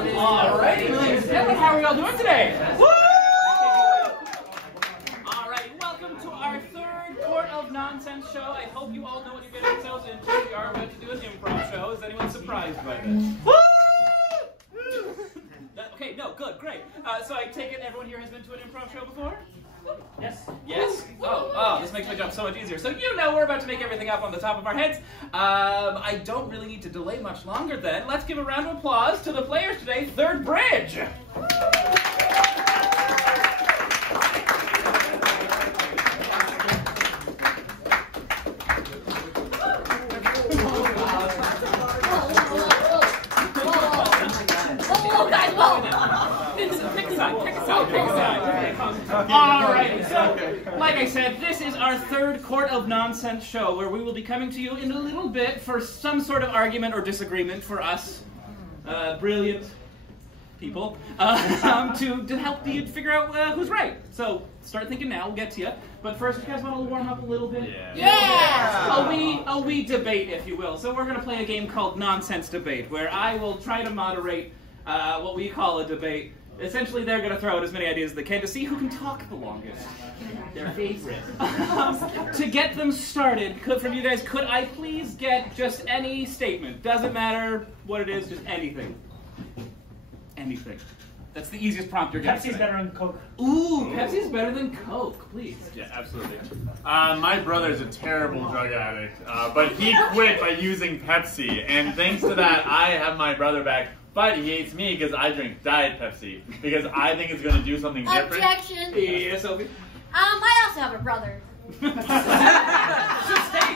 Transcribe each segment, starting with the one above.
Alrighty, ladies and gentlemen, how are we all doing today? Woo! Alright, welcome to our third Court of Nonsense show. I hope you all know what you're getting yourselves into. We are about to do an improv show. Is anyone surprised by this? Woo! Okay, no, good, great. So I take it everyone here has been to an improv show before? Yes? Yes? Oh, this makes my job so much easier. So you know we're about to make everything up on the top of our heads. I don't really need to delay much longer then. Let's give a round of applause to the players today, Third Bridge! Alright, so, like I said, this is our third Court of Nonsense show, where we will be coming to you in a little bit for some sort of argument or disagreement for us, brilliant people, to help you figure out who's right. So, start thinking now, we'll get to you. But first, you guys want to warm up a little bit? Yeah! A wee debate, if you will. So we're going to play a game called Nonsense Debate, where I will try to moderate what we call a debate. Essentially, they're going to throw out as many ideas as they can to see who can talk the longest. Their favorite. To get them started, from you guys, could I please get just any statement? Doesn't matter what it is, just anything. Anything. That's the easiest prompt you're getting. Pepsi's better than Coke. Ooh, Pepsi's better than Coke, please. Yeah, absolutely. My brother's a terrible drug addict, but he quit by using Pepsi, and thanks to that, I have my brother back. But he hates me because I drink Diet Pepsi, because I think it's going to do something different. Objection! Yeah, Sophie? I also have a brother. Sustained,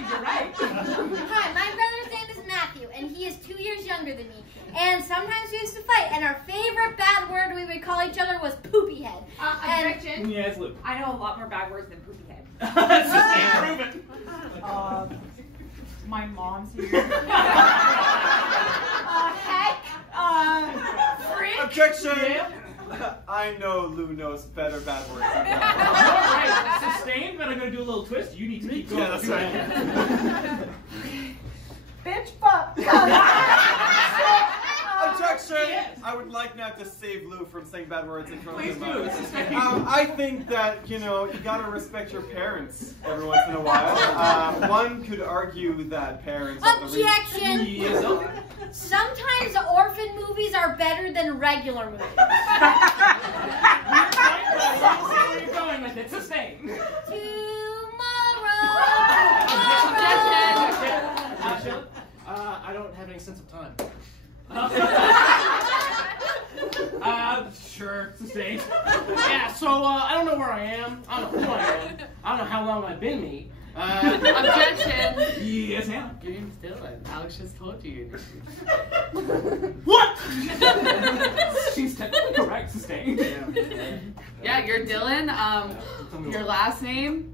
you're right. Hi, my brother's name is Matthew, and he is 2 years younger than me. And sometimes we used to fight, and our favorite bad word we would call each other was poopy head. Objection. Yes, Luke. I know a lot more bad words than poopy head. Sustained, prove it. My mom's here. Heck. Freak. Objection! Yeah. I know Lou knows better bad words. Alright, sustained, but I'm going to do a little twist. You need to keep going. Yeah, that's right. Bitch fuck. Objection! Yes. I would like now to save Lou from saying bad words in front of his Please do. mother. Sustained. I think that, you know, you gotta respect your parents every once in a while. One could argue that parents are the reason. Objection! Yes, Sophie? Sometimes orphan movies are better than regular movies. We'll see where you're going with it. Sustained. Tomorrow. Objection. I don't have any sense of time. Sure, sustained. Yeah, so I don't know where I am. I don't know who I am. I don't know how long I've been me. Objection. Yes, Hannah. Your name's Dylan. Alex just told you. What? She's technically correct, sustained. Yeah, you're Dylan. Your last name?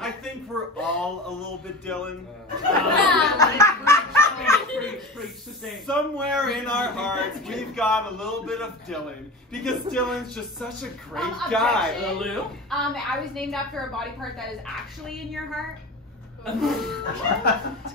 I think we're all a little bit Dylan. Somewhere in our hearts, we've got a little bit of Dylan, because Dylan's just such a great guy. Lou? I was named after a body part that is actually in your heart.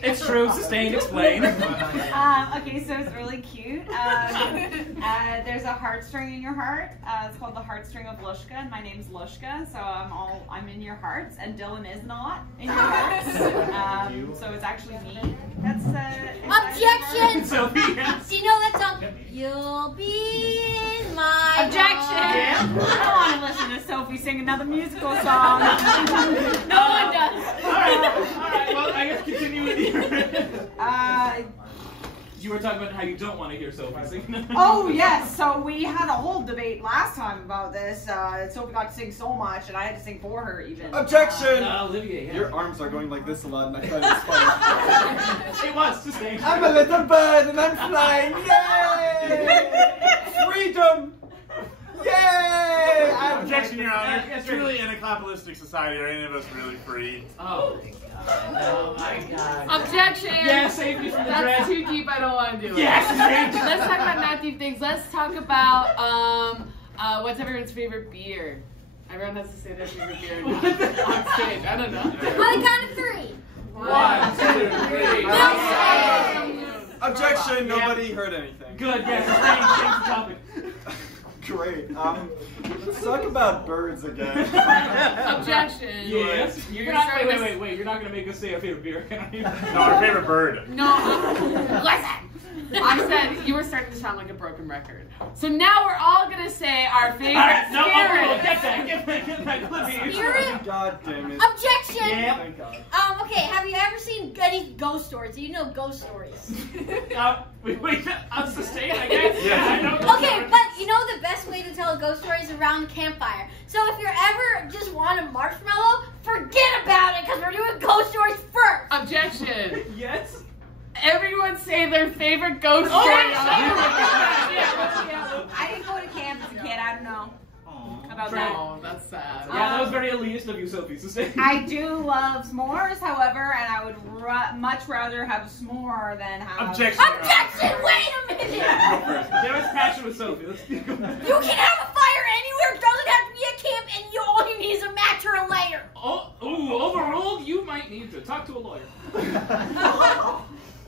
It's true, sustained, explain. Okay, so it's really cute. There's a heartstring in your heart. It's called the heartstring of Lushka, and my name's Lushka, so I'm in your hearts, and Dylan is not in your hearts. So it's actually me. That's Objection! Sophie, yes. Do you know that song? You'll be in my Objection! Yeah. I don't want to listen to Sophie sing another musical song. No one does. Alright, well, I guess continue with your... You were talking about how you don't want to hear Sophie sing. Oh, yes. So we had a whole debate last time about this. Sophie got to sing so much, and I had to sing for her even. Objection! Olivia, yeah. Your arms are going like this a lot, and I thought it was funny. It was sustained. I'm a little bird, and I'm flying. Yay! Freedom! Yay! Objection, Your Honor. Yes, Truly, in a capitalistic society, are any of us really free? Oh. Oh my god. Objection. Yeah, save me from the That's dread. too deep. I don't want to do it. Yes. Let's talk about not deep things. Let's talk about what's everyone's favorite beer. Everyone has to say their favorite beer on stage. I don't know. On the count of three. 1, 2, 3. Objection! Nobody heard anything. Good, yes, change the topic. Great. Let's talk about birds again. Objection. Yes. You're not, Wait. You're not going to make us say our favorite beer, can you? No, our favorite bird. No, listen. I said you were starting to sound like a broken record. So now we're all gonna say our favorite spirit. Get that, Clippy. Spirit? God damn it. Objection! Yeah. Thank God. Okay, have you ever seen any ghost stories? Do you know ghost stories? Wait, I'm sustained, I guess? Yeah. I know. Okay, but you know the best way to tell a ghost story is around the campfire. So if you're ever just want a marshmallow, forget about it, because we're doing ghost stories first. Objection. Yes? Everyone say their favorite ghost Oh, story. I didn't go to camp as a kid. I don't know about that. Oh, that's sad. Yeah, that was very elitist of you, Sophie. Sustain. I do love s'mores, however, and I would much rather have a s'more than have. Objection. Objection! Wait a minute! There was passion with Sophie. Let's go. You can have a fire anywhere. It doesn't have to be a camp, and all you need is a match or a lighter. Oh, overruled? You might need to talk to a lawyer.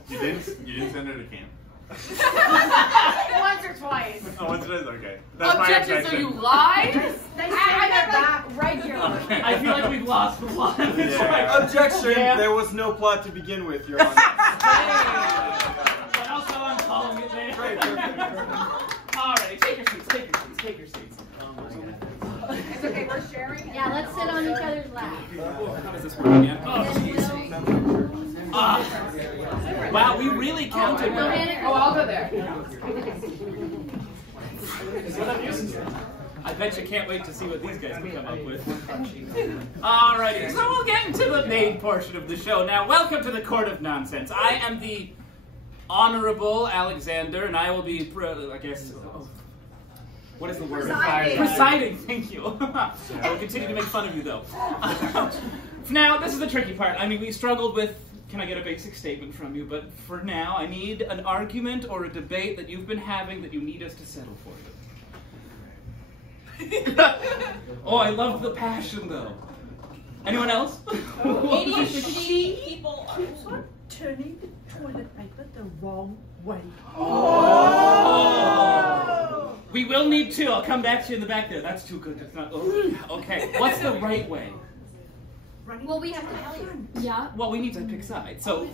You didn't send her to camp? Once or twice. Oh, once it is? Okay. That's my Objection, objection. so you lied? I got back regularly. Okay. I feel like we've lost the plot. Yeah. Objection! Yeah. There was no plot to begin with, Your Honor. But also, I'm calling it there. Great, perfect. Alright, take your seats. Oh my god. It's okay, we're sharing. Yeah, let's sit on each other's lap. How does this work again? Oh, jeez. Wow, we really counted. Oh, I'll go there. I bet you can't wait to see what these guys can come up with. Alrighty, so we'll get into the main portion of the show. Now, welcome to the Court of Nonsense. I am the Honorable Alexander, and I will be, I guess, what is the word? Presiding, thank you. I will continue to make fun of you, though. Now, this is the tricky part. I mean, we struggled with, can I get a basic statement from you? But for now, I need an argument or a debate that you've been having that you need us to settle for you. Oh, I love the passion, though. Anyone else? ADHD people are turning the toilet paper the wrong way. Oh. We will need two. I'll come back to you in the back there. That's too good. That's not. Oh. Okay. What's the right way? Well, we have to tell you. Yeah. Well, we need to pick sides. So,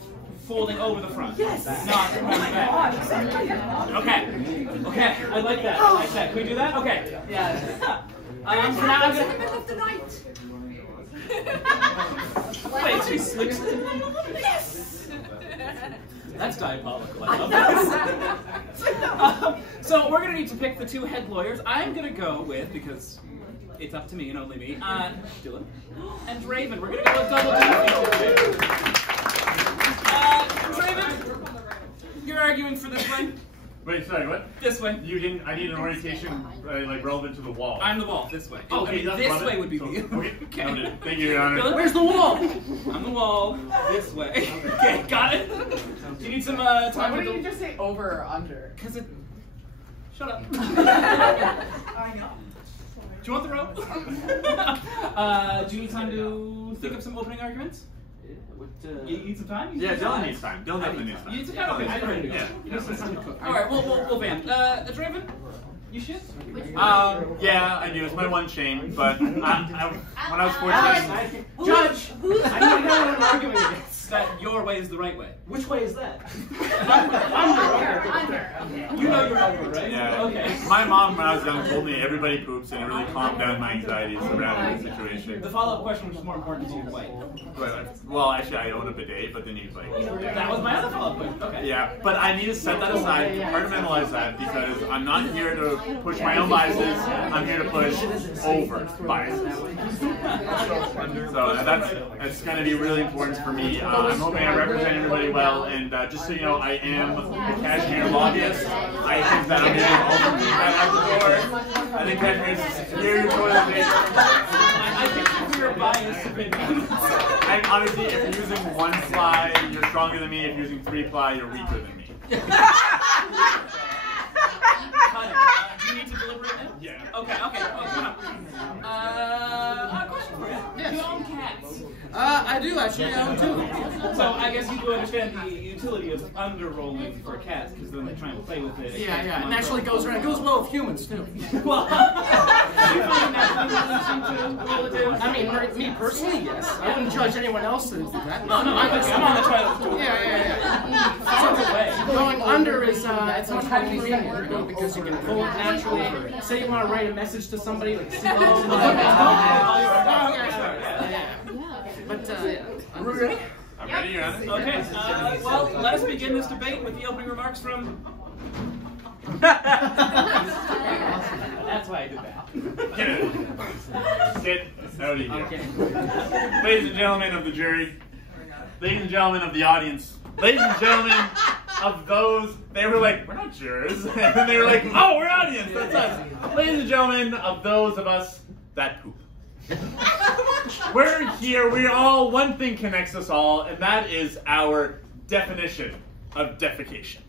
folding over the front. Yes. Not around the back. Okay. Okay. I like that. I like that. Can we do that? Okay. Yeah. So now I'm In the gonna. middle of the night. Wait, she slips. Yes. That's diabolical. I love this. So we're gonna need to pick the two head lawyers. I'm gonna go with, because it's up to me and only me, Dylan and Draven. We're gonna go with double duty. Draven, you're arguing for this one. Wait, sorry, what? This way. You didn't. I need an orientation like relevant to the wall. I'm the wall. This way. Oh, I mean, that's this relevant. way would be So- the. Okay. Noted. Thank you, Your Honor. Dylan, where's the wall? I'm the wall. This way. Okay, got it. Do you need some Why time? wouldn't you just say over or under? Because it. Shut up. Do you want the rope? Do you need time to think of some opening arguments? You need some time? Yeah, Dylan needs time. Dylan definitely needs You time. need some time? Okay, I'm ready to go. Yeah. Alright, we'll van. Draven? You should? Yeah, I do. It's my one shame, but when I was 14. Judge! I need to know what I'm arguing against. That your way is the right way. Which way is that? Under. You know you're under, right? Yeah. Okay. My mom, when I was young, told me everybody poops, and it really calmed down my anxieties surrounding the situation. The follow-up question, which is more important to you, white. Well, actually, I own a bidet, but then he was like, That was my other follow-up question. Okay. yeah, but I need to set that aside, compartmentalize that, because I'm not here to push my own biases. I'm here to push over biases. So that's going to be really important for me. I'm hoping I represent everybody well, and just so you know, I am a Kashmir lobbyist. I think that I'm getting all the feedback out the door. I think Kashmir is superior toilet paper. I think you're biased opinion. And honestly, if you're using one ply, you're stronger than me. If you're using 3 ply, you're weaker than me. Do you need to deliberate now? Yeah. Okay, come on. A question for you. Do you own cats? I do actually. I own two. So I guess you do understand the utility of under-rolling for cats, because then they try and play with it. Yeah. It naturally goes around. It goes well with humans too. Well, do you find that to I mean, me personally, yes. I wouldn't judge anyone else to do that. No, I'm on the toilet too. Yeah. Going under is it's much more convenient, you know, because you can pull it naturally. Say you want to write a message to somebody, like But I'm ready. You're on it. Okay. Well, let us begin this debate with the opening remarks from. That's why I did that. Get out of here. Ladies and gentlemen of the jury, ladies and gentlemen of the audience, ladies and gentlemen of those, they were like, we're not jurors. And then they were like, oh, we're audience, that's us. Ladies and gentlemen of those of us that poop. We're here, one thing connects us all, and that is our definition of defecation.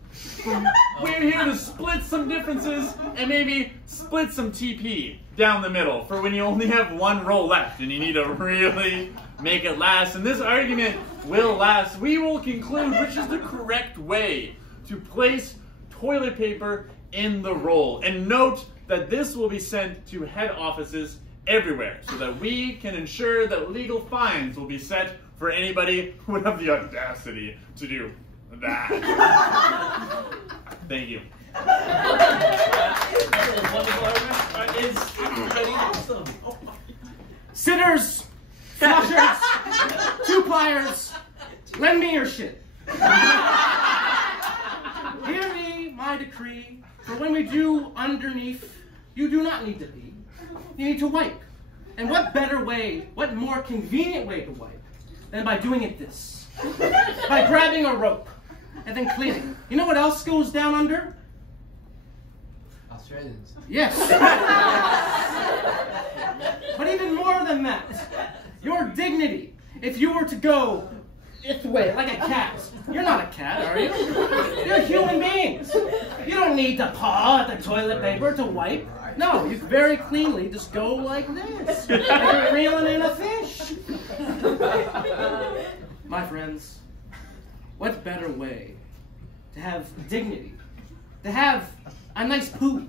We're here to split some differences and maybe split some TP down the middle for when you only have one roll left and you need to really make it last. And this argument will last. We will conclude which is the correct way to place toilet paper in the roll. And note that this will be sent to head offices everywhere so that we can ensure that legal fines will be set for anybody who would have the audacity to do that. Thank you. sitters, flushers, two pliers, lend me your shit. Hear me, my decree, for when we do underneath, you do not need to pee. You need to wipe. And what better way, what more convenient way to wipe than by doing it this? By grabbing a rope and then cleaning. You know what else goes down under? Australians. Yes. But even more than that, your dignity. If you were to go this way, like a cat. You're not a cat, are you? You're human beings. You don't need to paw at the toilet paper to wipe. No, you very cleanly just go like this. Like you're reeling in a fish. My friends, what better way to have dignity, to have a nice poop,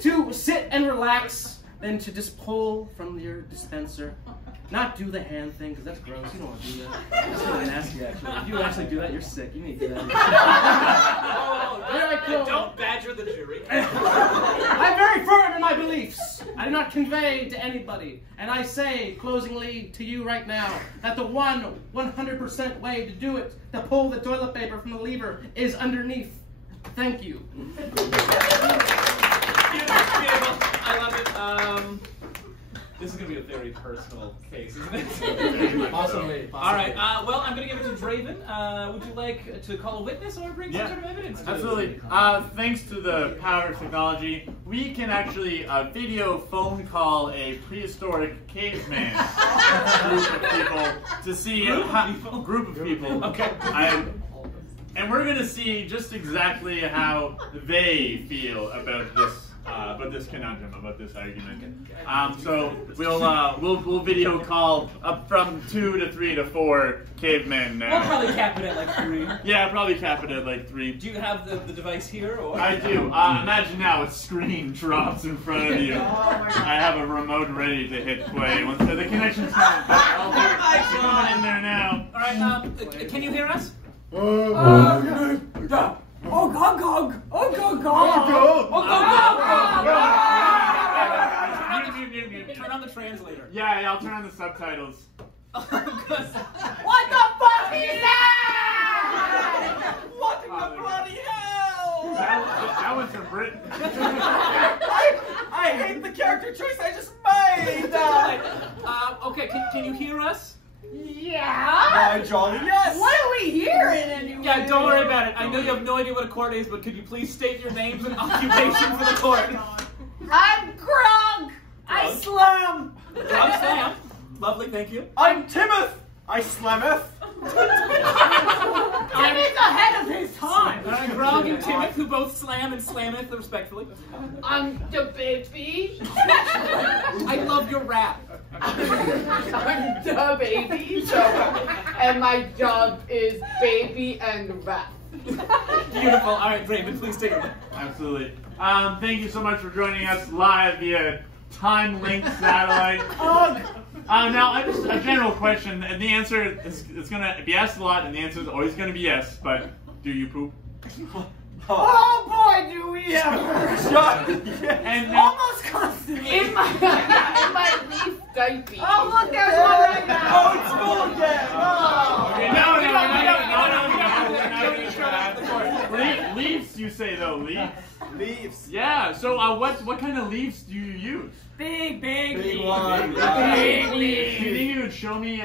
to sit and relax than to just pull from your dispenser? Not do the hand thing, because that's gross. You don't want to do that. That's really nasty, actually. If you actually do that, you're sick. You need to do that. Very cool. Don't badger the jury. I'm very firm in my beliefs. I do not convey to anybody. And I say, closingly to you right now, that the 100% way to do it, to pull the toilet paper from the lever, is underneath. Thank you. I love it. This is going to be a very personal case, isn't it? Possibly. All right. Well, I'm going to give it to Draven. Would you like to call a witness or bring some sort of evidence? Absolutely. Thanks to the power of technology, we can actually video phone call a prehistoric caveman group of people to see group of people. Okay. And we're going to see just exactly how they feel about this conundrum, about this argument. So we'll video call up from 2 to 3 to 4 cavemen now. We'll probably cap it at like 3. Yeah, probably cap it at like 3. Do you have the device here? Or? I do. Imagine now a screen drops in front of you. I have a remote ready to hit play. Once the connection's coming back, I'll be coming in there now. All right. Can you hear us? Turn on the translator. Yeah, I'll turn on the subtitles. What the fuck is that? What in the bloody hell? That one's from Britain. I hate the character choice I just made. Okay, can you hear us? Yeah. My jolly yes. What are we hearing anyway? Yeah, don't worry about it. I know you have no idea what a court is, but could you please state your names and occupation for the court? I'm Grog. I slam. I'm Sam. Lovely, thank you. I'm Timoth. I slameth. Timmy's ahead of his time. All right, Grog, Frog and Timothy, who both slam and slameth respectfully. I'm the baby. I love your rap. I'm the baby. And my job is baby and rap. Beautiful. All right, Raymond, please take it. Absolutely. Thank you so much for joining us live via time-linked satellite. Now, just a general question, and the answer is going to be asked a lot, and the answer is always going to be yes, but do you poop? Oh boy, do we ever! And Almost constantly. In my leaf diaper. Oh look, there's one right now. Oh, it's full again. Okay, no. Leaves, you say though, leaves? Leaves. Yeah, so what kind of leaves do you use? Big one. Big Do you think you would show me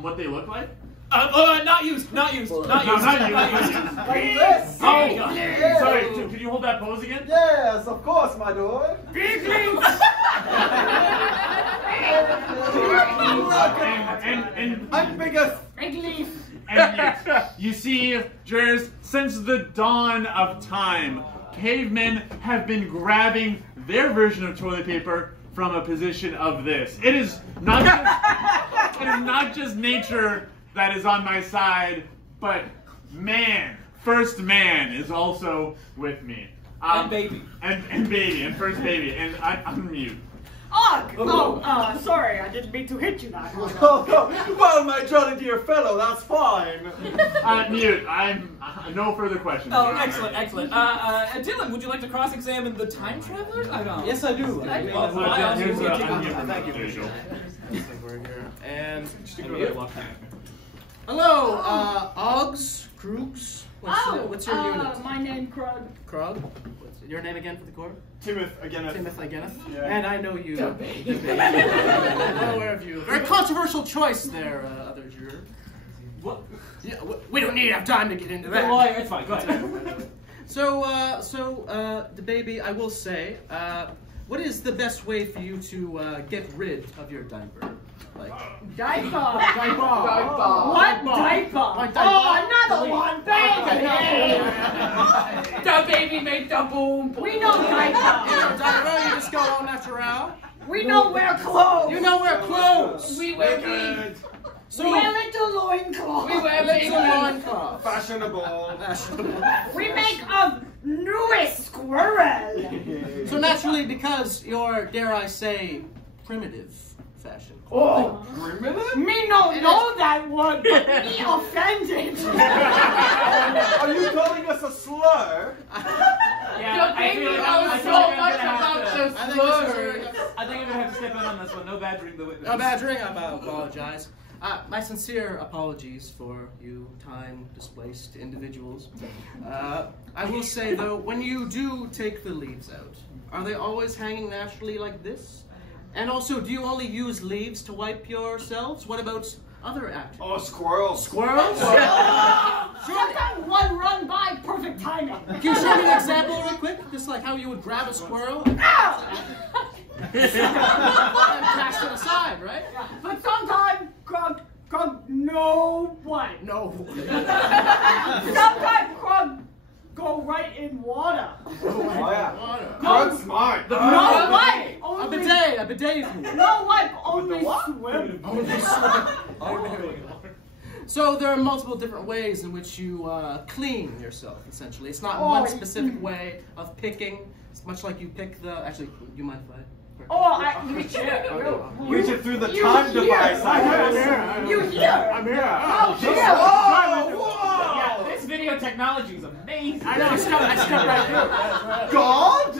what they look like? Not used. Not used. Like this. Oh, God. Sorry, could you hold that pose again? Yes, of course, my lord. Big leaves. And I'm biggest. Big leaf. And you see, Jers, since the dawn of time, cavemen have been grabbing their version of toilet paper from a position of this. It is not just nature that is on my side, but man, first man is also with me. And baby. And baby, and first baby, and I'm mute. Sorry, I didn't mean to hit you that hard. Well, my jolly dear fellow, that's fine. Mute. I'm no further questions. Oh, excellent. Dylan, would you like to cross-examine the time travelers? I don't. Yes, I do. Here's Thank you. There you go. We're here. And hello, Oggs, Kroogs. What's your unit? My name Krug. Krug. What's your name again for the court? Timothy again. Yeah. And I know you. I'm aware of you. Very controversial choice there, other juror. What? Yeah, we don't need enough time to get into that. Oh, it's fine. Go ahead. So, the baby, I will say, what is the best way for you to get rid of your diaper? Like Diaper. What diaper? Oh, another one, baby. The baby make the boom. We know diaper. diaper, you just go all natural. We know wear clothes. You know wear clothes. We wear leaves. So we wear little loincloth. We wear little loincloth. Fashionable. We make a newest squirrel. So naturally, because you're, dare I say, primitive fashion. Oh, Primitive? me no know that word, but me offended. Are you calling us a slur? Yeah, The baby knows I so feel like much I'm gonna about have the to- slurs. I think I'm gonna have to step in on this one. No badgering the witness. No badgering, I apologize. My sincere apologies for you time-displaced individuals. I will say, though, when you do take the leaves out, are they always hanging naturally like this? And also, do you only use leaves to wipe yourselves? What about other actions? Oh, squirrels. Squirrels? Just that one run by, perfect timing. Can you show me an example real quick? Just like how you would grab a squirrel and cast it aside, right? But sometimes, Krug, no one. No. Sometimes Krug go right in water. Oh, yeah. Water. Krug's smart. No wipe. A Only bidet if you will. no wipe. Only swim. So there are multiple different ways in which you clean yourself, essentially. It's not Oh, one specific way of picking. It's much like you pick the... Actually, you mind if I... Oh, Reach it through the time device. You here? I'm here. Oh, Whoa! Yeah, this video technology is amazing. I know, I stepped right through. God?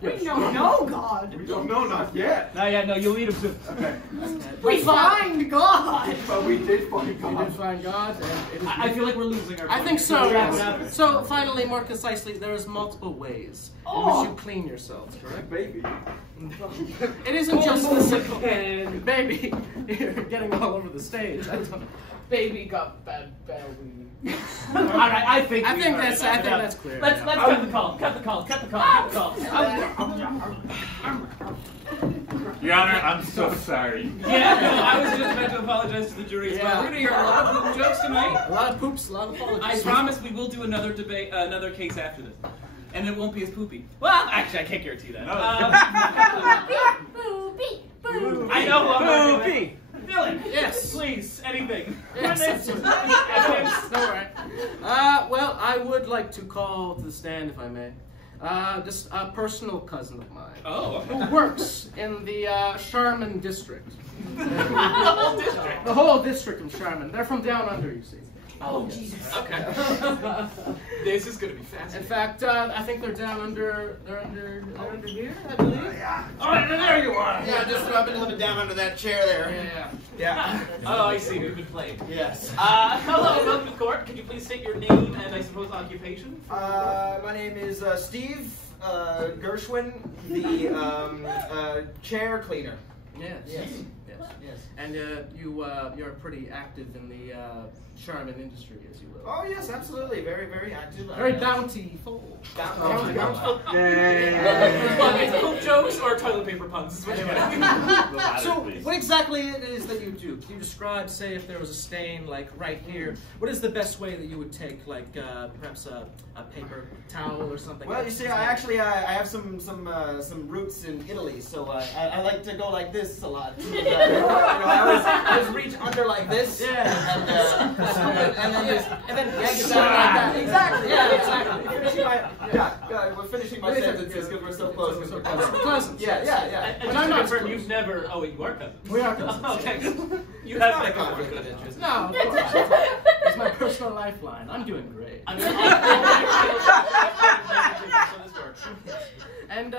We don't know God. We don't know, not yet. No, you'll need him soon. Okay. We find God. But we did find You God. did find God, and it is... I feel like we're losing our. I think so. Wrap it Yes. up. So finally, more concisely, there is multiple ways in which you clean yourselves, correct? Baby. It isn't just specific. Baby, you're getting all over the stage. Baby got bad belly. All right, I think that's clear. Let's cut the call. Cut the call. Your Honor, I'm so sorry. Yeah, no, I was just about to apologize to the jury as well. Yeah. We're gonna hear a lot of poop jokes tonight. A lot of poops, a lot of apologies. I promise we will do another debate, another case after this, and it won't be as poopy. Well, actually, I can't guarantee that. Poopy, poopy. I know I'm Poopy. Dylan, Yes. please, anything. Yes. Evidence. All right. Well, I would like to call to the stand, if I may. Just a personal cousin of mine. Oh. Who works in the Sharman district. The whole district. The whole district of Sharman. They're from down under, you see. Oh, Jesus. Okay. This is gonna be fascinating. In fact, I think they're down under. They're under here, I believe. Oh, there you are. Yeah, just I've been living down under that chair there. Yeah. Oh, I see. We've been playing. Yes. Hello, welcome to court. Could you please state your name and I suppose occupation? My name is Steve Gershwin, the chair cleaner. Yes. Yes. Yes. And you're pretty active in the Sharman industry, as you will. Oh yes, absolutely. Very, very active. Very bountiful. Bountiful. Well, it's poop jokes or toilet paper puns. So, what exactly it is that you do? Can you describe, say, if there was a stain, like right here? What is the best way that you would take, like perhaps a paper towel or something? Well, you see, I have some roots in Italy, so I like to go like this a lot. I always reach under like this, and then yank it down like that. Exactly. Yeah, exactly. We're finishing my sentences because we're so close. Cousins. Yeah. And I'm not sure you've never. Oh wait, you are cousins. We are cousins. Okay. You It's have not a never conflict worked of with interest. No, of course. It's my personal lifeline. I'm doing great. I mean, And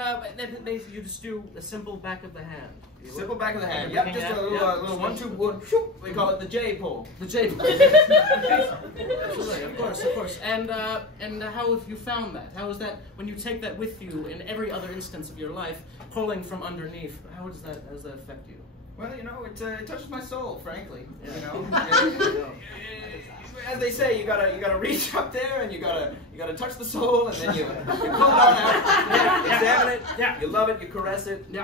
you just do a simple back of the hand. Simple back of the hand. Yep, just a little 1, 2, 1. We call it the J pull. The J. Of course. And how have you found that? How is that when you take that with you in every other instance of your life, pulling from underneath? How does that affect you? Well, it touches my soul, frankly. Yeah. As they say, you gotta reach up there and you gotta touch the soul, and then you pull it on out, you examine it, you love it, you caress it, and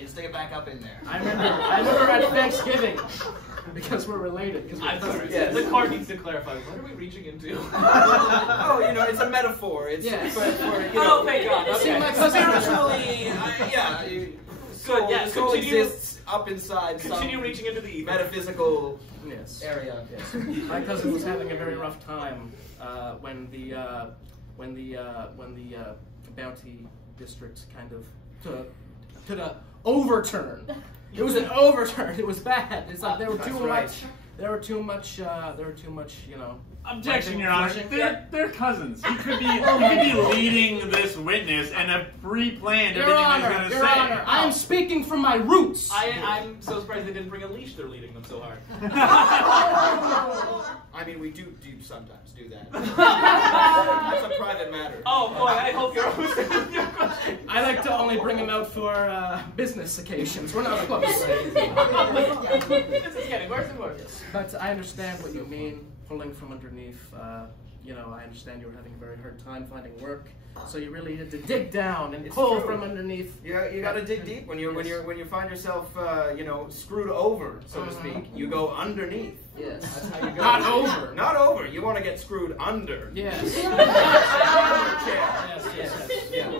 you stick it back up in there. I remember at Thanksgiving, because we're related. I'm sorry. Yes. The court needs to clarify. What are we reaching into? Oh, it's a metaphor. It's Yes. for Oh, thank God. See, Okay. my cousin- spiritually, Good, yeah, the soul continue- exists up inside Continue some reaching into the ether. area. metaphysical Yes. area. My cousin was having a very rough time when the bounty district kind of took a overturn. It was an overturn. It was bad. It's like there were too much. Objection, Your Honor. Flushing. They're cousins. He could be leading this witness and have pre-planned everything he's going to say. Your Honor, I am speaking from my roots. I'm so surprised they didn't bring a leash. They're leading them so hard. I mean, we do sometimes do that. That's a private matter. Oh boy, I hope you're always with your question. I like to only bring him out for business occasions. We're not close. This is getting worse and worse. But I understand what you mean, pulling from underneath. I understand you were having a very hard time finding work, so you really had to dig down and pull from underneath. You got to dig deep when you find yourself screwed over, so to speak. You go underneath. Yes. That's how you go. Not over. Not over. You want to get screwed under. Yes. Yes. Yeah.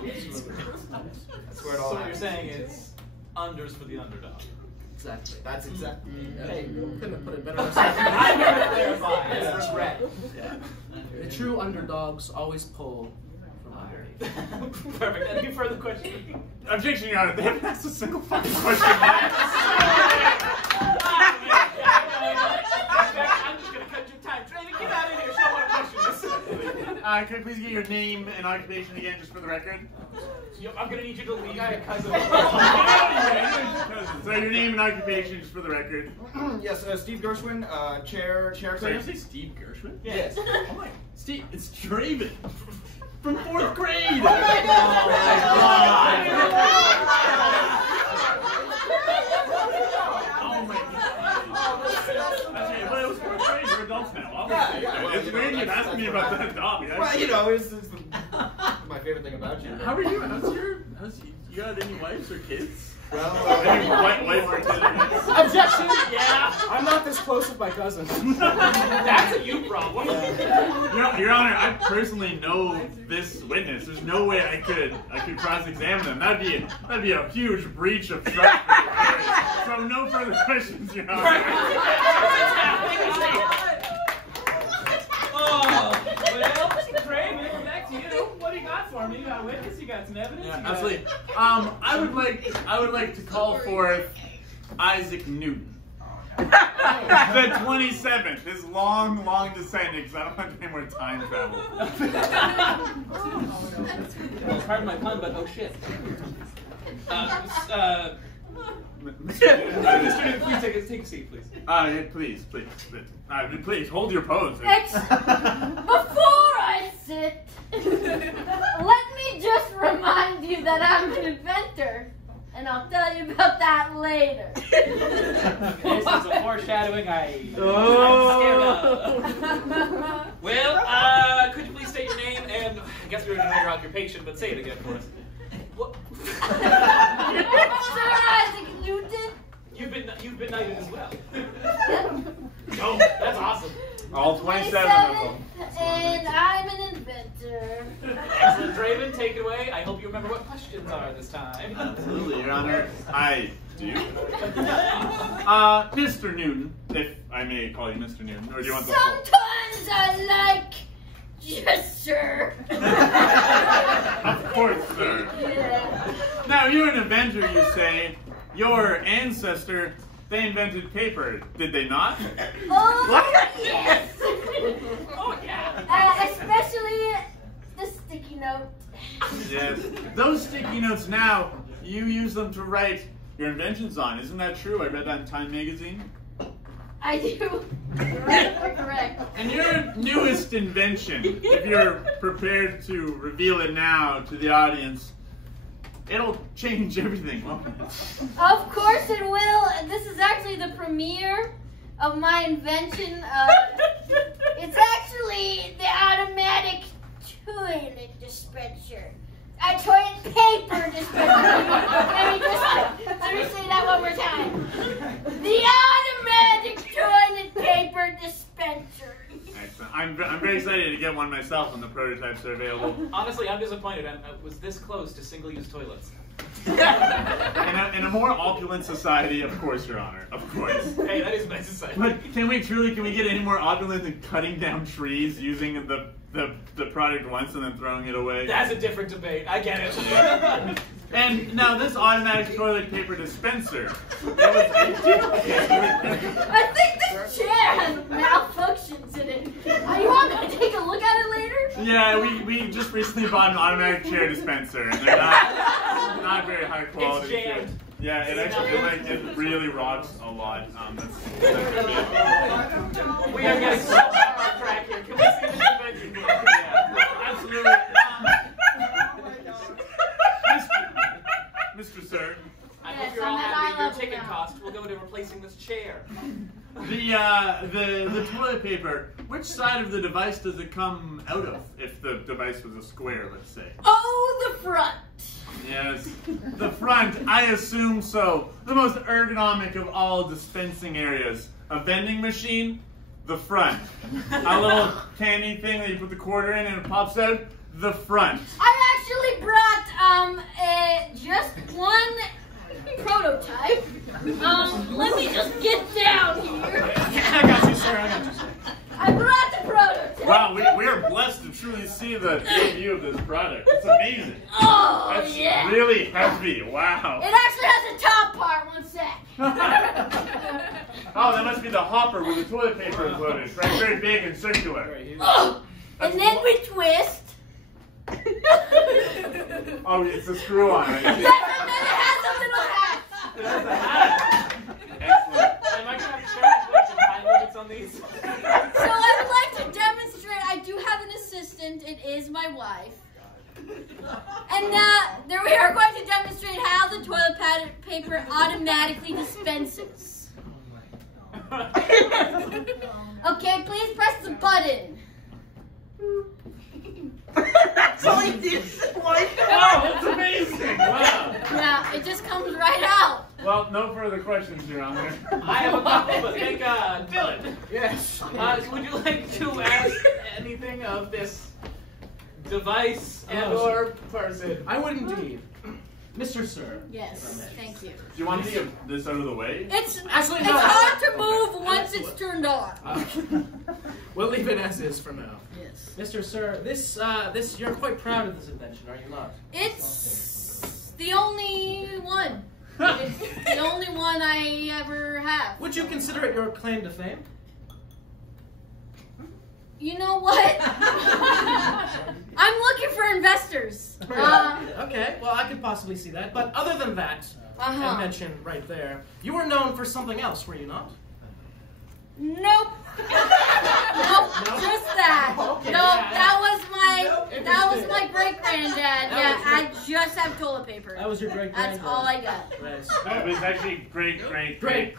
That's where it all So what you're happens. saying is, unders for the underdog. Exactly. That's exactly. Hey, couldn't have put it better. I'm going to clarify. It's regret. Yeah. The true underdogs always pull from underneath. Perfect. Any further questions? Objection, Your Honor. They haven't asked a single fucking question. I'm just going to cut your time. Trey, get out of here. Show what a question is. Can I please get your name and occupation again, just for the record? I'm going to need you to leave because of So your name and occupation, just for the record. Yes, Steve Gershwin, chair. So you say Steve Gershwin? Yes. Oh my, Steve, it's Draven from 4th grade. Oh my Okay, but it was 4th grade. We're adults now. Yeah. It's weird you asking me about that dog. Well, it's my favorite thing about you. How are you? You got any wives or kids? Objection! Yeah. I'm not this close with my cousin. That's a you problem. Your Honor, I personally know this witness. There's no way I could cross-examine them. That'd be a huge breach of trust. So no further questions, Your Honor. Oh, well, Craig, we're back to you. What do you got for me? You got a witness? You got some evidence? Yeah, absolutely. I would like to call forth Isaac Newton. The 27th, his long descendant, because I don't want any more time travel. Pardon my pun, but oh shit. Mr. Newton, please take a seat, please. Yeah, please. Please, hold your pose. Before I sit, let me just remind you that I'm an inventor. And I'll tell you about that later. This is a foreshadowing I'm scared of. Well, could you please state your name and I guess we were going to know your occupation, but say it again for us. What? Sir Isaac Newton? You've been knighted as well. Oh, that's awesome. All 27 of them. And I'm an inventor. Excellent, Draven, take it away. I hope you remember what questions are this time. Absolutely, Your Honor. I do. Mr. Newton, if I may call you Mr. Newton, or do you want the full? Sometimes I like, yes, sir. Of course, sir. Yeah. Now, you're an inventor, you say. Your ancestor, they invented paper, did they not? Oh, yes. Oh, yeah. Especially the sticky note. Yes. Those sticky notes now, you use them to write your inventions on. Isn't that true? I read that in Time magazine. I do. Correct. And your newest invention, if you're prepared to reveal it now to the audience, it'll change everything, won't it? Of course it will. This is actually the premiere of my invention. It's actually the automatic toilet dispenser. Toilet paper dispenser. Let me say that one more time. The automatic toilet paper dispenser. Excellent. I'm very excited to get one myself when the prototypes are available. Honestly, I'm disappointed. I was this close to single-use toilets. In a more opulent society, of course, Your Honor. Of course. Hey, that is a nice society. But can we get any more opulent than cutting down trees using the product once and then throwing it away? That's a different debate. I get it. And now this automatic toilet paper dispenser. I think this chair has malfunctions in it. You want me to take a look at it later? Yeah, we just recently bought an automatic chair dispenser, and they're not very high quality. It's jammed. Yeah, it actually really rocks a lot. We are getting so far off track here. Can we see this invention? Yeah, absolutely. Mr. Sir. I hope you're all happy. Your ticket cost will go to replacing this chair. The toilet paper, which side of the device does it come out of if the device was a square, let's say? Oh, the front. Yes, the front, I assume so. The most ergonomic of all dispensing areas. A vending machine, the front. A little candy thing that you put the quarter in and it pops out, the front. I actually brought just one prototype. Let me just get down here. I got you, sir. I brought the prototype. Wow, we are blessed to truly see the debut of this product. It's amazing. Oh, That's yeah. really heavy. Wow. It actually has a top part. One sec. Oh, that must be the hopper where the toilet paper is loaded. Right, very big and circular. Oh, and then we twist. Oh, it's a screw on. Right? Yes, and then it has a little hat. It has a hat. Excellent. Am I going to have to share the time limits on these? So I would like to demonstrate. I do have an assistant. It is my wife. And there we are going to demonstrate how the toilet paper automatically dispenses. Okay, please press the button. That's all he did. Oh, that's amazing. Wow. Yeah, it just comes right out. Well, no further questions, Your Honor. I have a couple, but thank Dylan. Yes. Would you like to ask anything of this device and/or person? I would indeed. Mr. Sir. Yes, thank you. Do you want to get this out of the way? It's Actually, it's no. hard to move once it's turned on. We'll leave it as is for now. Yes. Mr. Sir, this you're quite proud of this invention, are you not? It's the only one. It's the only one I ever have. Would you consider it your claim to fame? You know what? I'm looking for investors. Okay, well, I could possibly see that. But other than that invention right there, you were known for something else, were you not? Nope. Nope. Just that. Okay, Nope. yeah. That was my great granddad. Yeah, I just have toilet paper. That was your great granddad. That's all I got. Right. It was actually great. Isaac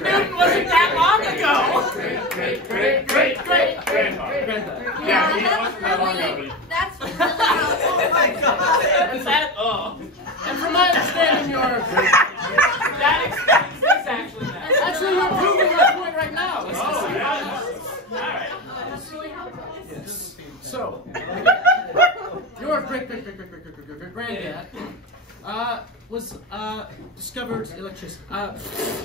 Newton wasn't that long ago. Grandpa. Yeah, he wasn't that long ago. That's really how. Oh my God! Is that? Oh. And from my understanding, you're That explains this actually. actually you're proving my point right now. Oh, yeah. Alright. That's really how it goes. Yes. So, your great granddad was discovered electricity.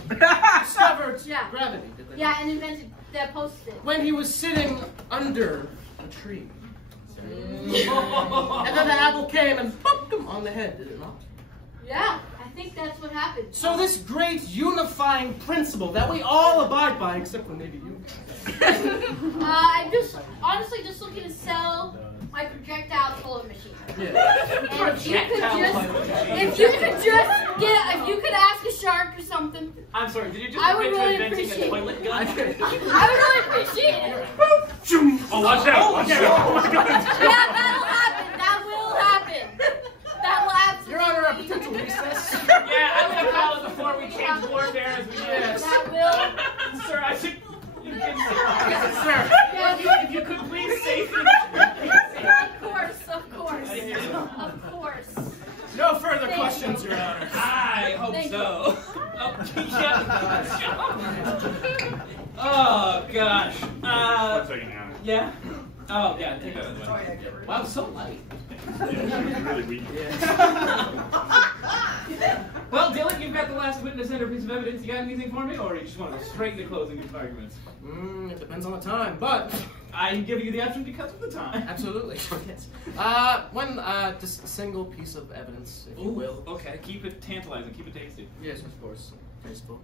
Discovered gravity. Did they? Yeah, and invented that posted. When he was sitting under a tree. And then the apple came and bumped him on the head, did it not? Yeah, I think that's what happened. So this great unifying principle that we all abide by, except for maybe you. I'm just honestly just looking to sell my projectile pulling machine. Yeah. And if you could ask a shark or something, I'm sorry, did you just I would admit to really inventing a appreciate toilet gun? I would really appreciate it. Oh, watch out! Watch out! Oh my God! Yeah, that'll happen. That will happen. That will absolutely. You're under a potential recess. Yeah, I'm gonna call it before we change warfare as we Yes. That will. Sir, I think you can. Sir. If you could please safely. Of course. No further questions, Your Honor. I hope Thank so. Oh, yeah. Oh gosh. 1 second, Your Honor. Yeah. Oh yeah. Take that away. Wow, so light. Yeah, really weak. Well, Dylan, you've got the last witness and a piece of evidence. You got anything for me, or you just want to go straight to closing arguments? It depends on the time, but I'm giving you the option because of the time. absolutely. Yes. Just a single piece of evidence, if you Ooh, will. okay, keep it tantalizing, keep it tasty. Yes, of course. Tasteful.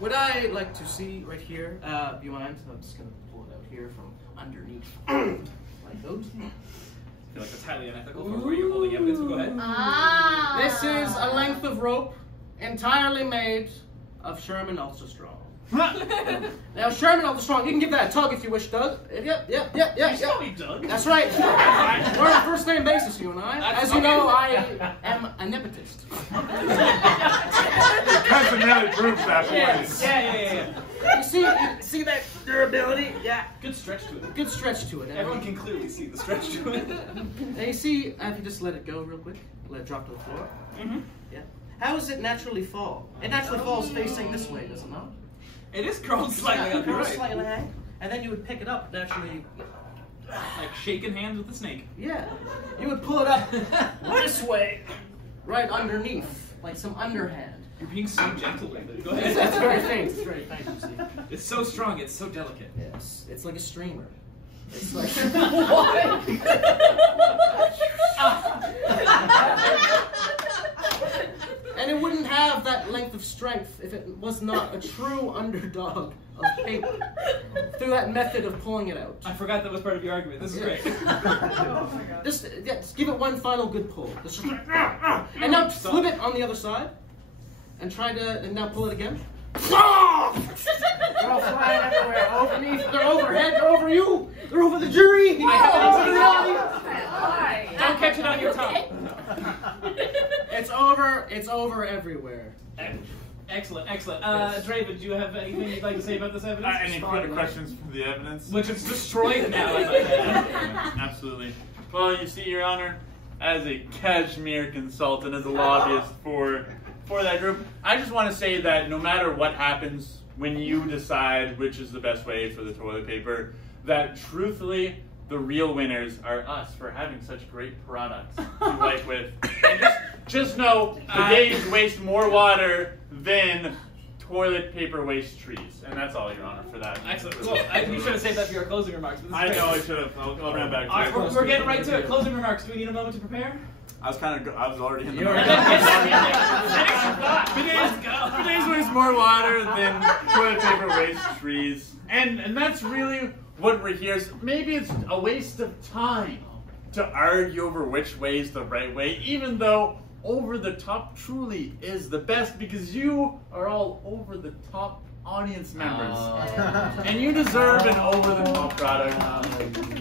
Would I like to see right here? Do you mind? I'm just gonna pull it out here from underneath. Like those. I feel like that's highly unethical for where you're holding evidence, but go ahead. Ah. This is a length of rope entirely made of Sherman Ultra Strong. Now, Sherman Ultra Strong, you can give that a tug if you wish, Doug. Yep. You call me Doug? That's right. We're on a first name basis, you and I. As you know, I am a nepotist. Really proves that point. Yeah. You see that durability? Yeah. Good stretch to it. Good stretch to it. Everyone can clearly see the stretch to it. And you see, if you just let it go real quick, let it drop to the floor. Mm-hmm. Yeah. How does it naturally fall? It naturally falls facing this way, does it not? It is curled slightly up, you're right. Slightly hang, and then you would pick it up naturally. Like shaking hands with the snake. Yeah. You would pull it up this way, right underneath, like some underhand. You're being so gentle with it. Go ahead. It's very faint. It's very faint, you see. It's so strong, it's so delicate. Yes. It's like a streamer. It's like. And it wouldn't have that length of strength if it was not a true underdog of paper through that method of pulling it out. I forgot that was part of your argument. This is great. Just give it one final good pull. Just, and now flip it on the other side, and try to, and now pull it again. They're all flying everywhere. Underneath, they're overhead, they're over you, they're over the jury. Don't catch it on your tongue. It's over everywhere. Excellent. Draven, do you have anything you'd like to say about this evidence? Any further questions for the evidence? Which is destroyed now. Absolutely. Well, you see, Your Honor, as a cashmere consultant, as a lobbyist for that group, I just want to say that no matter what happens when you decide which is the best way for the toilet paper, that truthfully, the real winners are us for having such great products to wipe with. And just know, bidets waste more water than toilet paper waste trees. And that's all, Your Honor, for that. Excellent. Well, you should have saved that for your closing remarks. I know I should have. I'll run back to All right, we're getting right to it. Closing remarks. Do we need a moment to prepare? I was already in the Bidets waste more water than toilet paper waste trees. And that's really what we're here. So maybe it's a waste of time to argue over which way is the right way, even though over the top truly is the best, because you are all over the top audience members. And you deserve an over the top product. Everybody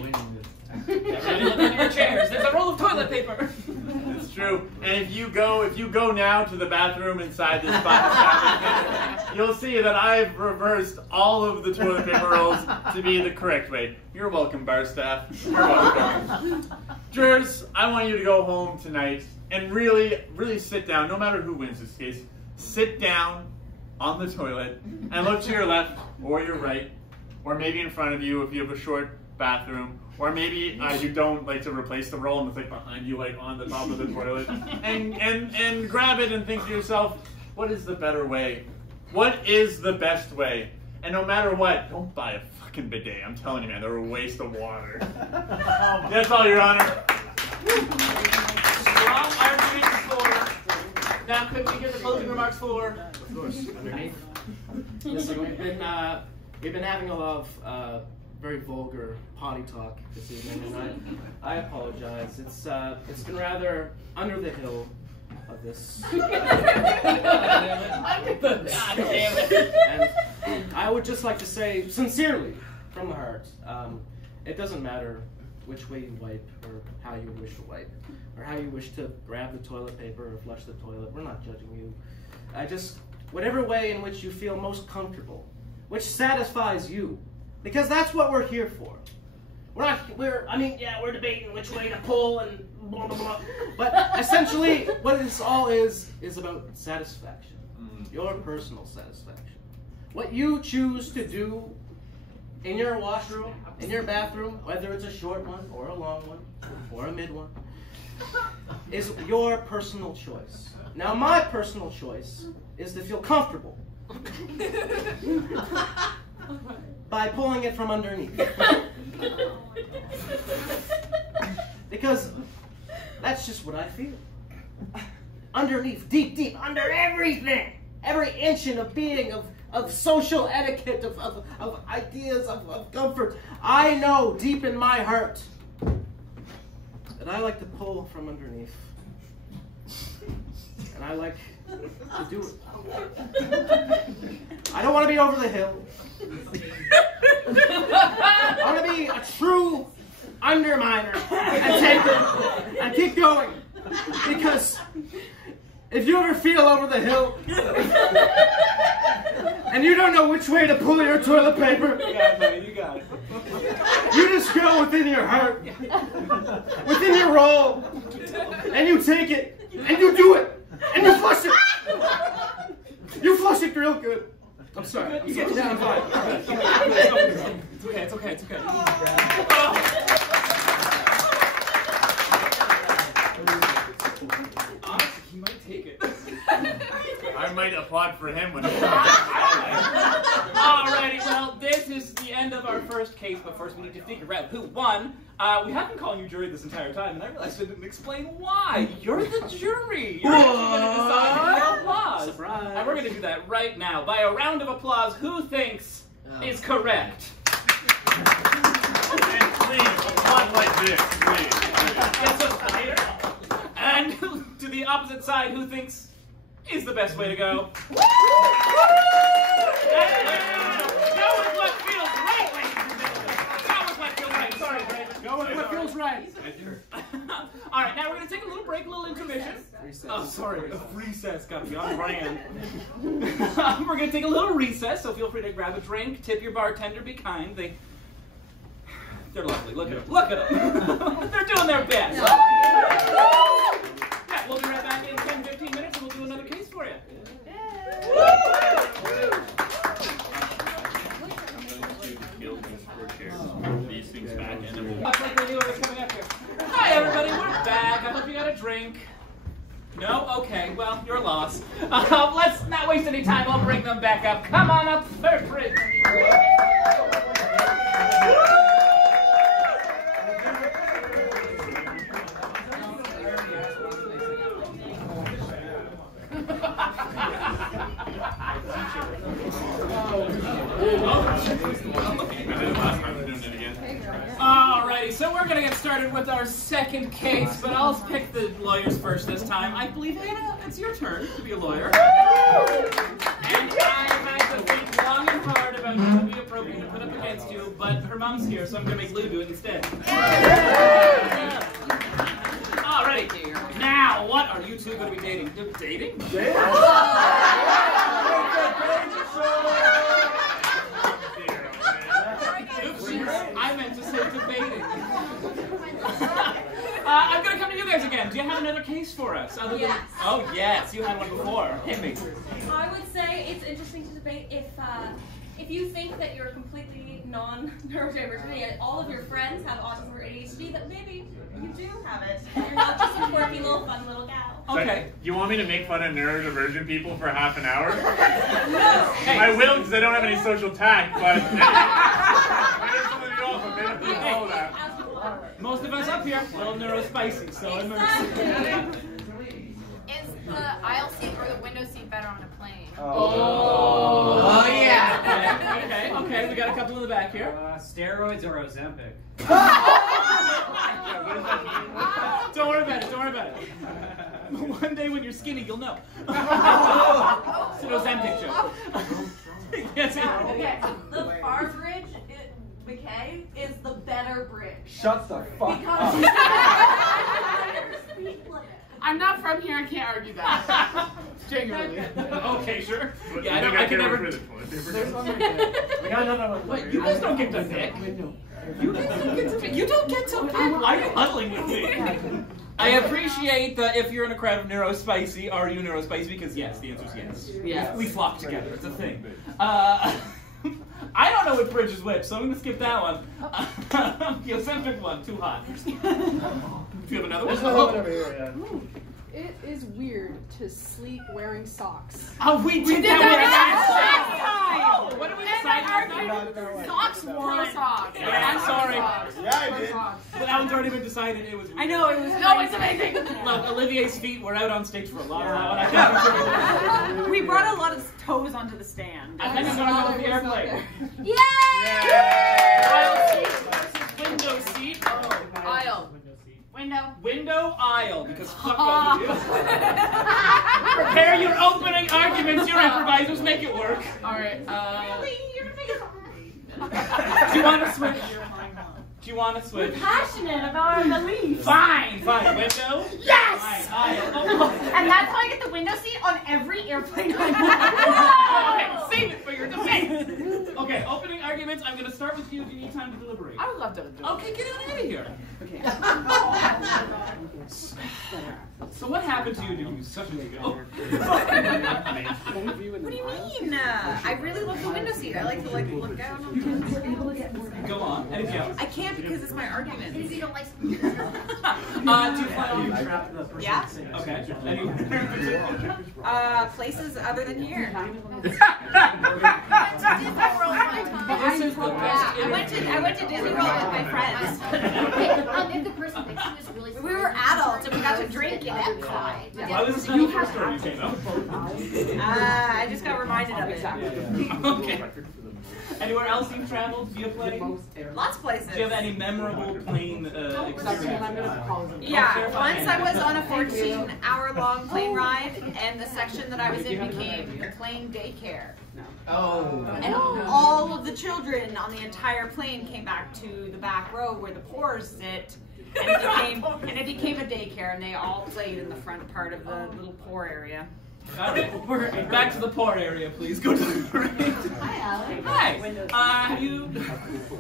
look under your chairs. There's a roll of toilet paper. It's true. And if you go now to the bathroom inside this establishment, you'll see that I've reversed all of the toilet paper rolls to be the correct way. You're welcome, bar staff. You're welcome. Jurors, I want you to go home tonight and really, really sit down, no matter who wins this case. Sit down on the toilet and look to your left or your right, or maybe in front of you if you have a short bathroom, or maybe you don't like to replace the roll and it's like behind you, like on the top of the toilet, and grab it and think to yourself, what is the better way? What is the best way? And no matter what, don't buy a fucking bidet. I'm telling you, man, they're a waste of water. That's all, Your Honor. Strong arguments for. Now, could we get the closing remarks for? Of course, underneath. Listen, we've been having a lot of very vulgar potty talk this evening, and I apologize. It's been rather under the hill of this. God damn it. And I would just like to say, sincerely, from the heart, it doesn't matter which way you wipe, or how you wish to wipe, or how you wish to grab the toilet paper or flush the toilet. We're not judging you. Whatever way in which you feel most comfortable, which satisfies you, because that's what we're here for. We're debating which way to pull and blah, blah, blah. But essentially, what this all is about satisfaction. Your personal satisfaction. What you choose to do in your washroom, in your bathroom, whether it's a short one or a long one or a mid one, is your personal choice. Now, my personal choice is to feel comfortable by pulling it from underneath. Because that's just what I feel. Underneath, deep, under everything. Every inch of being, of social etiquette, of ideas, of comfort. I know deep in my heart that I like to pull from underneath. And I like to do it. I don't want to be over the hill. I want to be a true underminer and taker and keep going. Because if you ever feel over the hill and you don't know which way to pull your toilet paper, You got it. you just go within your heart, within your roll, and you take it, and you do it, and you flush it. You flush it real good. I'm sorry. You get down fine. It's okay. Honestly, he might take it. I might applaud for him when he Alrighty, well, this is the end of our first case, but first we need to figure out who won. We have been calling you jury this entire time, and I realized I didn't explain why. You're the jury. You're actually going to decide your applause. Surprise. And we're going to do that right now. By a round of applause, who thinks is correct? And please, applaud like this, please. Yes, let's later. And to the opposite side, who thinks is the best way to go? Go with what feels right, ladies and gentlemen. Go with what feels right. Sorry, Brad. Go with what feels right. All right, now we're going to take a little break, a little intermission. Oh, sorry, a recess. Got to be on brand. We're going to take a little recess, so feel free to grab a drink, tip your bartender, be kind. They're lovely. Look at them. Look at them. They're doing their best. Yeah, we'll be right back in 10, 15 minutes, and we'll do another case for you. These things back and then we'll... Looks like we knew what was coming up here. Hi, everybody. We're back. I hope you got a drink. No? Okay. Well, you're lost. Let's not waste any time. I'll bring them back up. Come on up, third bridge. Alrighty, so we're gonna get started with our second case, but I'll pick the lawyers first this time. I believe, Hannah, it's your turn to be a lawyer. And I had to think long and hard about who would be appropriate to put up against you, but her mom's here, so I'm gonna make Lou do it instead. Alrighty, now what are you two gonna be dating? Dating? I meant to say debating. I'm going to come to you guys again. Do you have another case for us? Yes. Oh, yes. You had one before. Hit me. I would say it's interesting to debate if you think that you're completely non-neurodivergent and all of your friends have autism or ADHD, that maybe you do have it. And you're not just a quirky little fun little gal. Okay. You want me to make fun of neurodivergent people for half an hour? No. Hey. I will because I don't have any social tact, but most of us up here are a little neurospicy, so I'm Is the aisle seat or the window seat better on a plane? Oh yeah. Okay. We got a couple in the back here. Steroids or Ozempic? Don't worry about it. Don't worry about it. One day when you're skinny, you'll know. It's an Ozempic joke. Yes. Okay, the far bridge, McKay, is the better bridge. Shut the fuck up. I'm not from here. I can't argue that. Genuinely. Okay, sure. Yeah, I can never. We got another one. Wait, you guys don't get to pick. You guys don't get to pick. You don't get to pick. Why are you huddling with me? I appreciate that if you're in a crowd of neurospicy, are you neurospicy? Because yes, the answer is yes. Yes. We flock together. It's a thing. I don't know what bridge is which, so I'm going to skip that one. The Ozempic one, too hot. Do you have another one? There's another one over here, yeah. It is weird to sleep wearing socks. Oh, we did that last time! What did we decide? Socks, pro socks. Yeah, I'm sorry. Yeah, I did. But that one's already been decided. It was. I know, it was. No, it's amazing. Look, Olivier's feet were out on stage for a long time. We brought a lot of toes onto the stand. I think I'm going to go with the airplane. Yay! Aisle seat versus window seat. Oh, Aisle. Window. Window aisle, because fuck both of you. Prepare your opening arguments, your improvisers, make it work. Alright, Do you want to switch? Do you want to switch? Passionate about our beliefs. Fine. Window? Yes! Fine. Aisle. And that's how I get the window seat on every airplane. Okay, save it for your debate. Okay, opening arguments. I'm going to start with you. Do you need time to deliberate? I would love to do it. Okay, get out of here. Okay. So what happened to you to you such a big What do you mean? I really love the window seat. I like to look out on the Go on. Anything else? I can't because it's my argument. If you don't like Do you fly on? Yeah? Okay. Anywhere? Places other than here. This is the best. I went to Disney World with my friends. If the person thinks he was really We were adults and we got to drink in Epcot. Why was this not the first story you came up? I just got reminded of it. Okay. Anywhere else you've traveled via plane? Lots of places. Do you have any memorable plane experience? Yeah, once I was on a 14-hour-long plane ride, and the section that I was in became the plane daycare. Oh. And all of the children on the entire plane came back to the back row where the poor sit, and it became a daycare, and they all played in the front part of the little poor area. All right. Back to the poor area, please. Go to the parade. Hi, Alex. Hi.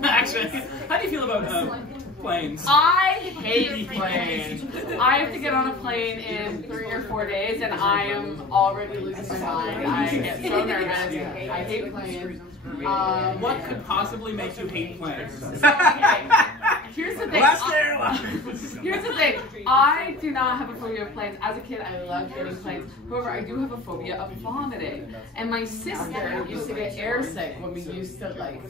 Actually, how do you feel about planes? I hate planes. I have to get on a plane in 3 or 4 days, and I am already losing my mind. I get so nervous. I hate planes. What could possibly make you hate planes? Here's the thing. Here's the thing. I do not have a phobia of planes. As a kid, I loved getting planes. However, I do have a phobia of vomiting. And my sister used to get airsick when we used to like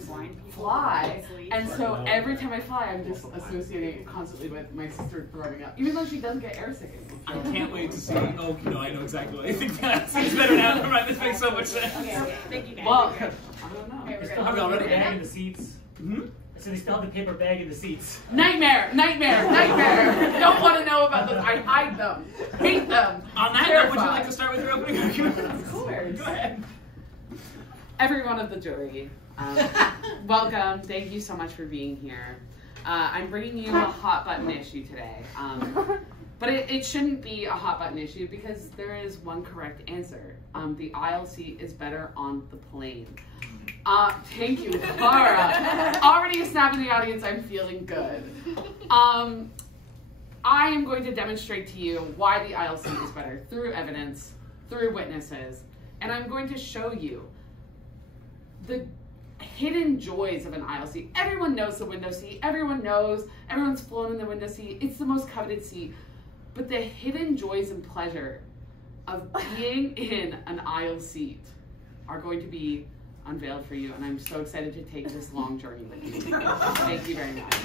fly. And so every time I fly, I'm just associating it constantly with my sister throwing up, even though she doesn't get airsick anymore. I can't wait to see. Oh, no, I know exactly what I think that seems better now. Never mind, this makes so much sense. Okay, thank you guys. Well, I don't know. They still have the already paper bag in the seats. So they still have the paper bag in the seats. Nightmare, nightmare, nightmare. Don't want to know about this. I hide them. Hate them. On that note, would you like to start with your opening argument? Of course. Go ahead. Everyone of the jury, welcome. Thank you so much for being here. I'm bringing you a hot button issue today. But it shouldn't be a hot button issue because there is one correct answer. The aisle seat is better on the plane. Thank you, Laura. Already a snap in the audience, I'm feeling good. I am going to demonstrate to you why the aisle seat is better through evidence, through witnesses, and I'm going to show you the hidden joys of an aisle seat. Everyone knows the window seat. Everyone knows. Everyone's flown in the window seat. It's the most coveted seat. But the hidden joys and pleasure of being in an aisle seat are going to be unveiled for you, and I'm so excited to take this long journey with you. Thank you very much.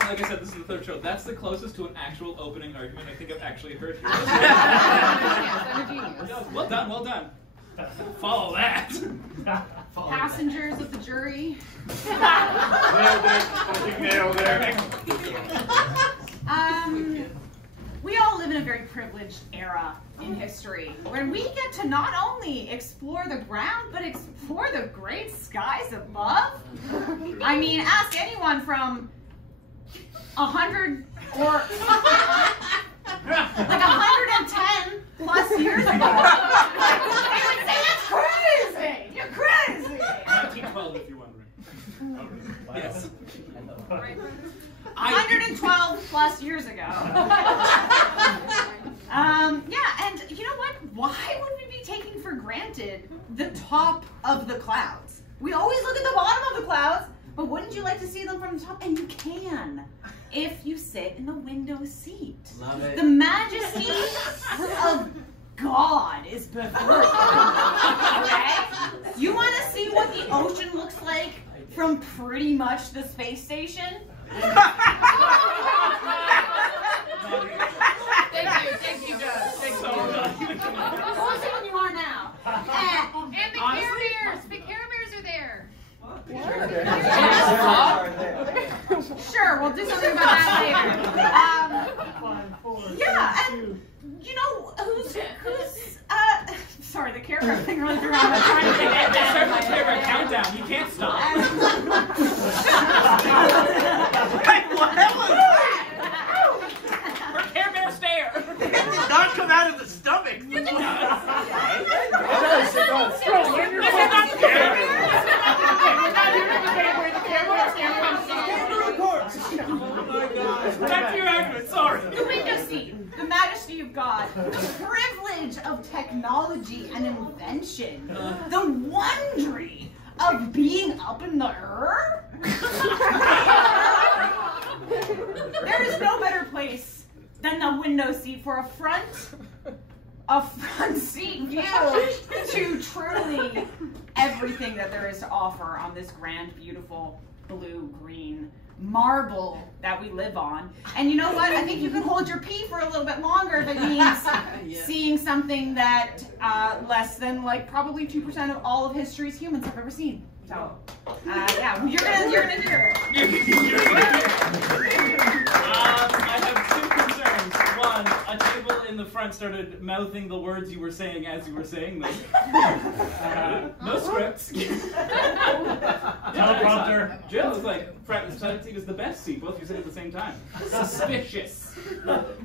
Like I said, this is the third show. That's the closest to an actual opening argument I think I've actually heard here. I'm a genius. Well done, well done. Follow that. Passengers of the jury. We all live in a very privileged era in history where we get to not only explore the ground, but explore the great skies above. I mean, ask anyone from 100 or like 110 plus years ago. They would say, that's crazy! You're crazy! 1912, if you're wondering. Yes. 112 plus years ago. Yeah, and you know what? Why would we be taking for granted the top of the clouds? We always look at the bottom of the clouds, but wouldn't you like to see them from the top? And you can, if you sit in the window seat. Love it. The majesty of God is before you. Okay? You want to see what the ocean looks like from pretty much the space station? Thank you, Judge. Thanks so much. We'll see what you are now. And the Care Bears are there. Sure, we'll do something about that later. Yeah, and you know who's sorry, the Care Bear thing really threw me off. I'm trying to get it. Start the Care Bear countdown. You can't stop. What was that? For Care Bear stare. It did not come out of the stomach. It does. Back to your argument, sorry. The window seat, the majesty of God, the privilege of technology and invention, the wondery of being up in the air. There is no better place than the window seat for a front seat view to truly everything that there is to offer on this grand, beautiful, blue-green marble that we live on. And you know what? I think you can hold your pee for a little bit longer if it means seeing something that less than like probably 2% of all of history's humans have ever seen. So, yeah, you're gonna hear it. I have two concerns. One, a table in the front started mouthing the words you were saying as you were saying them. No scripts. Teleprompter. Jill was like, front seat is the best seat. Both of you said it at the same time. Suspicious.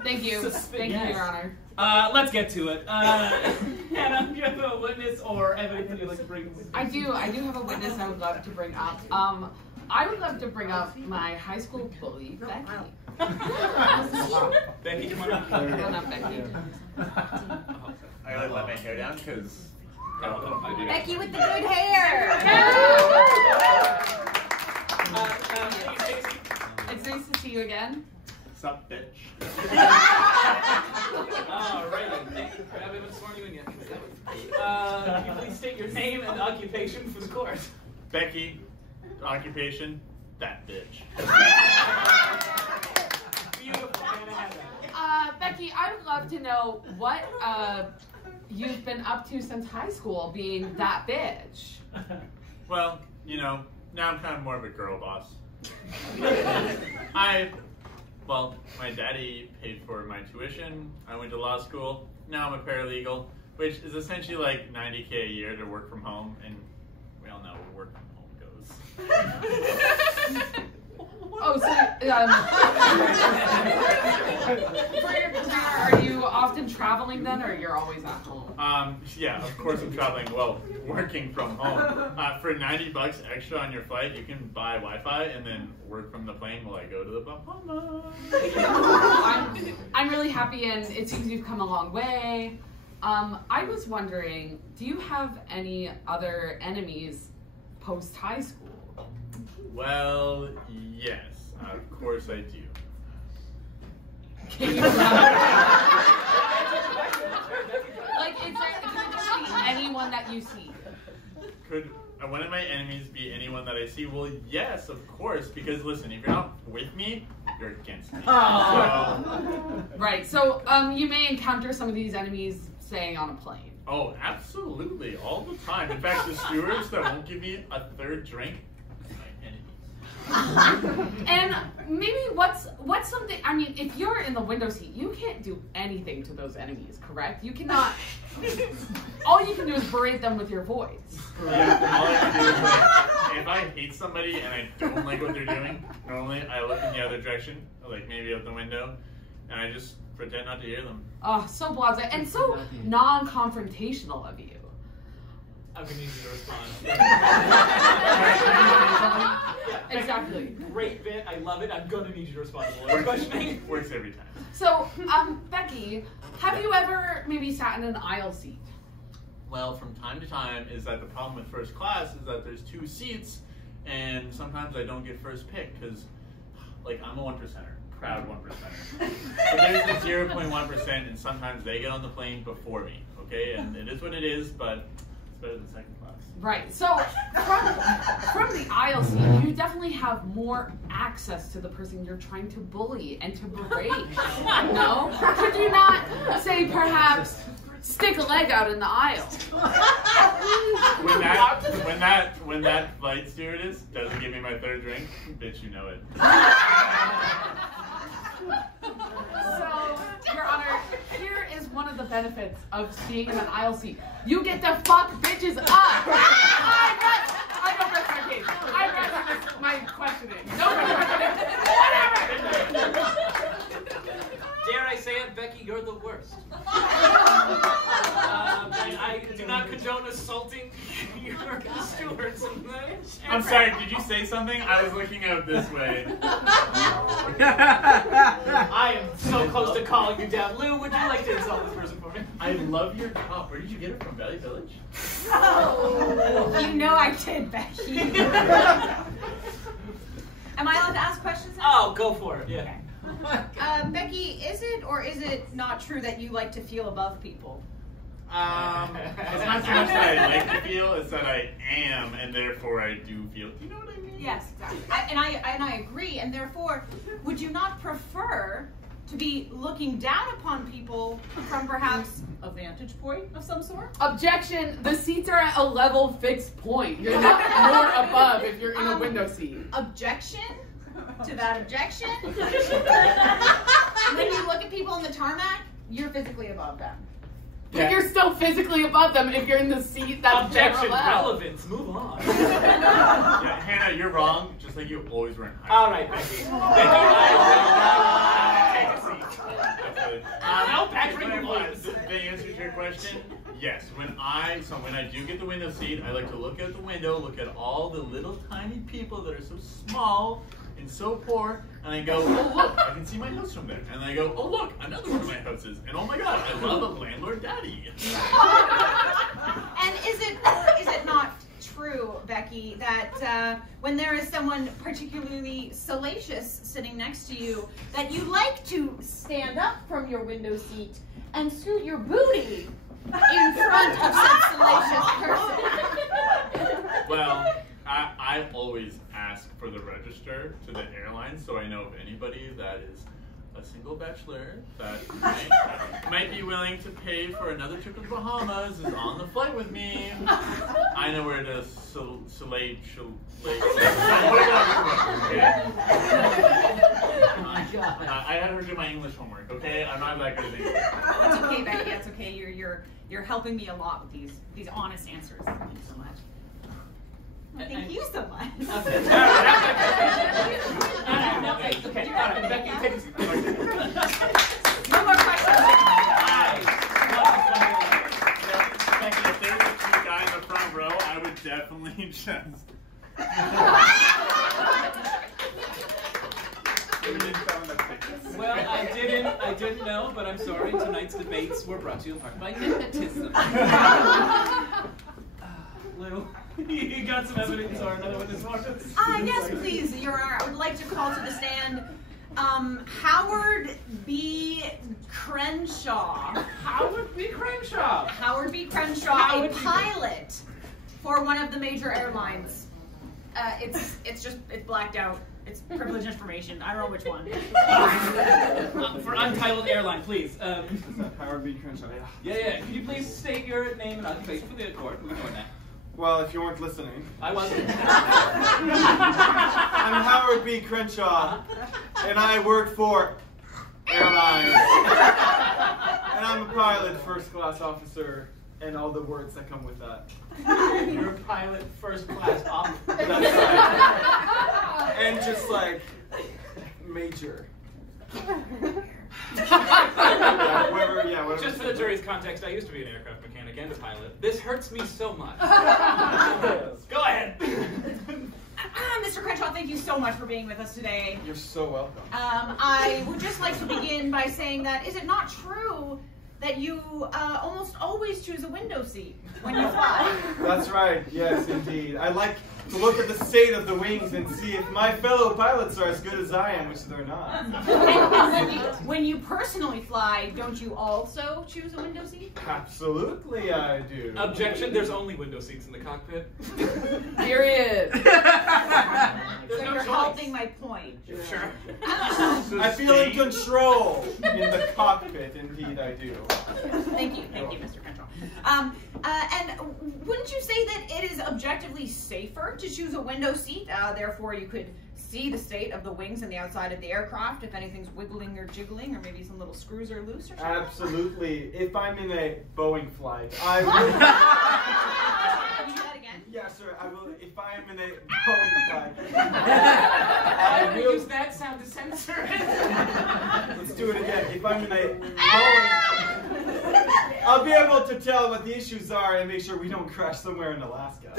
Thank you. Thank you, Your Honor. Let's get to it. Hannah, do you have a witness or evidence that you'd like to bring? I do have a witness I would love to bring up. I would love to bring up my high school bully, Becky. Becky, come on up. Come on up, Becky. I gotta let my hair down because. Becky with the good hair. It's nice to see you again. Sup, bitch. Alrighty, thank you. I haven't sworn you in yet. Can you please state your name and occupation for the court? Becky, occupation, that bitch. Beautiful. Becky, I would love to know what you've been up to since high school, being that bitch. Well, you know, now I'm kind of more of a girl boss. Well, my daddy paid for my tuition. I went to law school. Now I'm a paralegal, which is essentially like $90K a year to work from home, and we all know where work from home goes. Oh, so for your career, are you often traveling then, or you're always at home? Yeah, of course I'm traveling. Well, working from home. For $90 extra on your flight, you can buy Wi-Fi and then work from the plane while I go to the Bahamas. I'm really happy, and it seems you've come a long way. I was wondering, do you have any other enemies post high school? Well, yes, of course I do. Can you like, is there just be anyone that you see? Could one of my enemies be anyone that I see? Well, yes, of course, because listen, if you're not with me, you're against me. Right, so you may encounter some of these enemies staying on a plane. Oh, absolutely, all the time. In fact, the stewards that won't give me a third drink, and maybe what's something, I mean, if you're in the window seat, you can't do anything to those enemies, correct? You cannot, all you can do is berate them with your voice. Yeah, all I can do is if I hate somebody and I don't like what they're doing, normally I look in the other direction, like maybe out the window, and I just pretend not to hear them. Oh, so blasé, and so non-confrontational of you. I'm gonna need you to respond. Exactly. Great bit. I love it. I'm gonna need you to respond. Questioning works every time. So, Becky, have you ever maybe sat in an aisle seat? Well, from time to time, is that the problem with first class is that there's 2 seats, and sometimes I don't get first pick because, like, I'm a 1%er, proud 1%er. But there's a 0.1%, and sometimes they get on the plane before me. Okay, and it is what it is, but better than second class. Right. So from the aisle seat, you definitely have more access to the person you're trying to bully and to berate. No? Could you not say perhaps stick a leg out in the aisle? When that flight stewardess doesn't give me my third drink, bitch, you know it. So, Your Honor, here is one of the benefits of being in an aisle seat. You get to fuck bitches up! I don't rest my case. I rest my questioning. No whatever! Dare I say it, Becky, you're the worst. I do not condone assaulting your stewards. I'm sorry, did you say something? I was looking out this way. I am so close to calling you down. Lou, would you like to insult this person for me? I love your top. Where did you get it from? Valley Village? Oh, you know I did, Becky. Am I allowed to ask questions now? Oh, go for it. Yeah. Becky, is it or is it not true that you like to feel above people? It's not so much that I like to feel, it's that I am, and therefore I do feel. Do you know what I mean? Yes, exactly. And I agree, and therefore, would you not prefer to be looking down upon people from perhaps a vantage point of some sort? Objection! The seats are at a level fixed point. You're not more above if you're in a window seat. Objection to that objection? When you look at people on the tarmac, you're physically above them. But you're still physically above them if you're in the seat that's Objection, parallel. relevance, move on. Yeah, Hannah, you're wrong, just like you always were in high school. All right, Becky. Becky, take a seat. kidding. No, Patrick was. The answer to your question, yes. When I do get the window seat, I like to look out the window, look at all the little tiny people that are so small and so poor, and I go, oh look, I can see my house from there. And I go, oh look, another one of my houses. And oh my god, I love a landlord daddy. And is it not true, Becky, that when there is someone particularly salacious sitting next to you, that you like to stand up from your window seat and scoot your booty in front of such salacious person? Well, I always ask for the register to the airline, so I know if anybody that is a single bachelor that might be willing to pay for another trip to the Bahamas is on the flight with me. I know where to Oh my god. I had her do my English homework, okay? I'm not that good at English. That's okay, Becky. That's okay. You're helping me a lot with these honest answers. Thank you so much. Well, thank you so much. Okay. All right. Becky, take a seat. No more questions. Becky, if there was a cute guy in the front row, I would definitely just. Well, I didn't know, but I'm sorry. Tonight's debates were brought to you in part by nepotism. Lou, you got some evidence or another witness for us? Yes, please. I would like to call to the stand Howard B. Crenshaw. Howard B. Crenshaw. Howard B. Crenshaw, a pilot for one of the major airlines. It's blacked out. It's privileged information. I don't know which one. For Untitled Airline, please. Howard B. Crenshaw, yeah. Yeah. Could you please state your name and occupation for the court? We can go with that. Well, if you weren't listening. I wasn't. I'm Howard B. Crenshaw, and I work for airlines. And I'm a pilot, first class officer, and all the words that come with that. You're a pilot, first class officer. That's right. And just like major. Whatever. Just for the jury's context, I used to be an aircraft mechanic and a pilot. This hurts me so much. Go ahead. Mr. Crenshaw, thank you so much for being with us today. You're so welcome. I would just like to begin by saying that is it not true that you almost always choose a window seat when you fly? That's right, yes indeed. I like to look at the state of the wings and see if my fellow pilots are as good as I am, which they're not. And when you personally fly, don't you also choose a window seat? Absolutely I do. Objection, there's only window seats in the cockpit. Period. So you're helping my point. Sure. I feel in control in the cockpit, indeed I do. Thank you, Mr. Crenshaw. And wouldn't you say that it is objectively safer to choose a window seat? Therefore, you could see the state of the wings and the outside of the aircraft if anything's wiggling or jiggling, or maybe some little screws are loose or something. Absolutely. If I'm in a Boeing flight, I will. Can you do that again? Yeah, sir. I will. If I am in a Boeing flight, I will use that sound to censor it. Let's do it again. If I'm in a Boeing, I'll be able to tell what the issues are and make sure we don't crash somewhere in Alaska.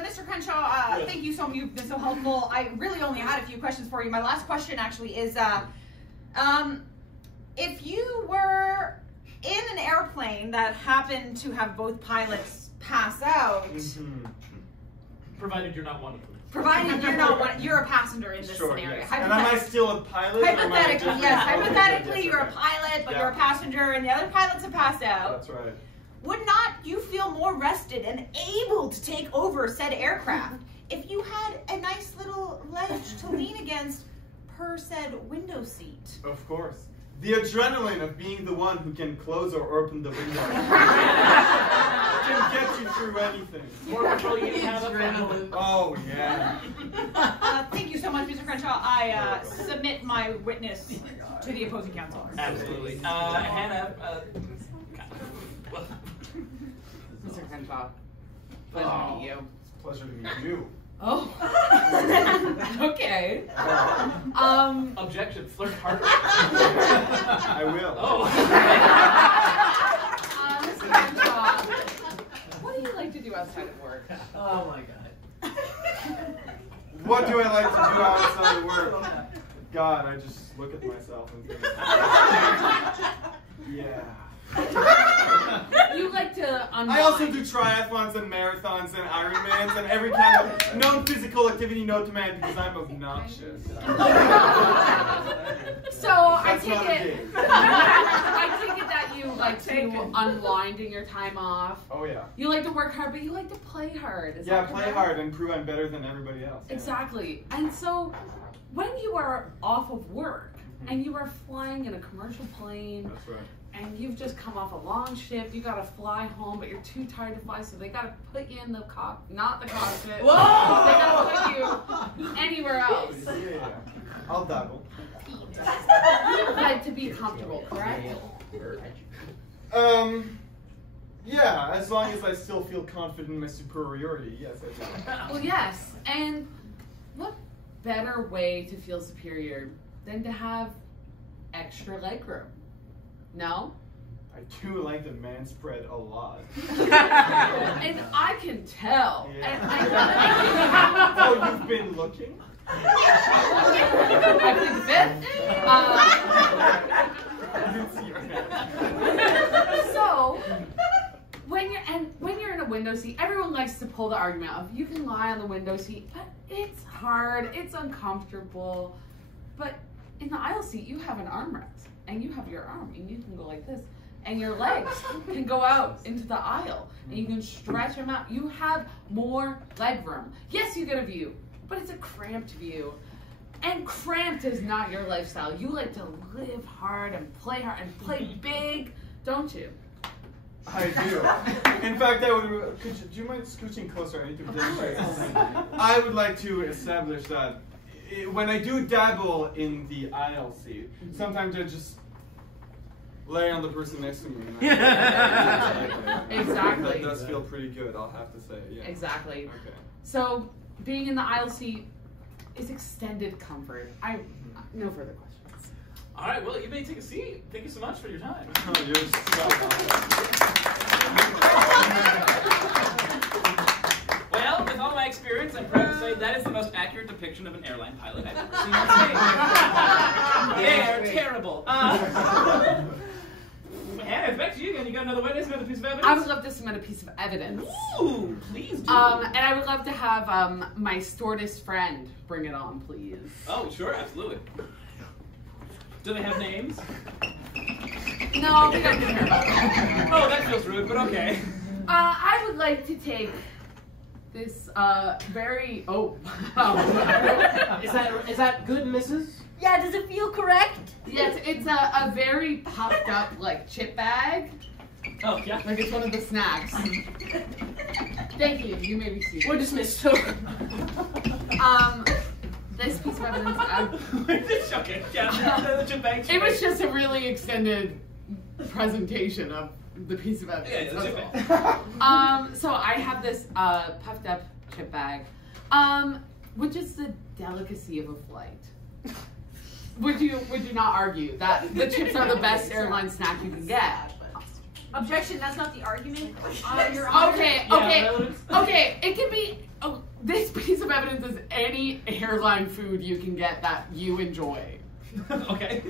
Mr. Crenshaw, thank you so much. You've been so helpful. I really only had a few questions for you. My last question actually is, if you were in an airplane that happened to have both pilots pass out, provided you're not one of them. Provided you're not one, you're a passenger in this scenario. Yes. And am I still a pilot? Hypothetically, yes. Hypothetically, you're a pilot, but you're a passenger, and the other pilots have passed out. That's right. Would not you feel more rested and able to take over said aircraft if you had a nice little ledge to lean against per said window seat? Of course. The adrenaline of being the one who can close or open the window can get you through anything. More control you can have adrenaline. Oh, yeah. Thank you so much, Mr. Crenshaw. I submit my witness to the opposing counsel. Absolutely. Hannah, Mr. Crenshaw, pleasure to meet you. Pleasure to meet you. Oh. Okay. Objection. Flirt harder. I will. Oh. Mr. Crenshaw, what do you like to do outside of work? Oh my god. What do I like to do outside of work? God, I just look at myself and think, yeah. You like to unwind. I also do triathlons and marathons and Ironmans and every kind of known physical activity known to man because I'm obnoxious. So I That's take not a it. game. I take it that you like to unwind in your time off. Oh yeah. You like to work hard, but you like to play hard. Is Yeah, that play correct? hard and prove I'm better than everybody else. Yeah. Exactly. And so, when you are off of work and you are flying in a commercial plane, That's right. and you've just come off a long shift, you gotta fly home, but you're too tired to fly, so they gotta put you in the not the cockpit. Whoa! They gotta put you anywhere else. Yeah. I'll dabble. You like to be comfortable, correct? Yeah, as long as I still feel confident in my superiority, yes, I do. Well, yes. And what better way to feel superior than to have extra leg room? No? I do like the man spread a lot. And I can tell. Yeah. And I Oh, you've been looking? I plead the fifth. I didn't see your hand. So, when you're in a window seat, everyone likes to pull the argument of you can lie on the window seat, but it's hard, it's uncomfortable. But in the aisle seat, you have an armrest, and you have your arm, and you can go like this, and your legs can go out into the aisle, and you can stretch them out. You have more leg room. Yes, you get a view, but it's a cramped view. And cramped is not your lifestyle. You like to live hard and play big, don't you? I do. In fact, I would. Do you mind scooching closer? I need to demonstrate something. I would like to establish that when I do dabble in the aisle seat, sometimes I just lay on the person next to me. Exactly. That does feel pretty good, I'll have to say. Yeah. Exactly. Okay. So being in the aisle seat is extended comfort. No further questions. All right, well, you may take a seat. Thank you so much for your time. Oh, you're so Well, with all my experience, I'm proud to say that is the most accurate depiction of an airline pilot I've ever seen on stage. They are terrible. Anna, it's back to you again. You got another witness, another piece of evidence? I would love to submit a piece of evidence. Ooh, please do. And I would love to have my stewardess friend bring it on, please. Oh, sure, absolutely. Do they have names? No, we don't care about that. Oh, that feels rude, but okay. I would like to take this very Is that good, Mrs.? Yeah, does it feel correct? Yes, it's a very puffed up like chip bag. Oh yeah. Like it's one of the snacks. Thank you. You may be seated. We're dismissed. This piece of evidence. Okay. Yeah. The chip bag. It was just a really extended presentation of the piece of evidence. Yeah, the chip bag. So I have this puffed up chip bag, which is the delicacy of a flight. Would you not argue that the chips are the best airline snack you can get? Objection, that's not the argument. Your Okay. It can be. Oh, this piece of evidence is any airline food you can get that you enjoy. Okay.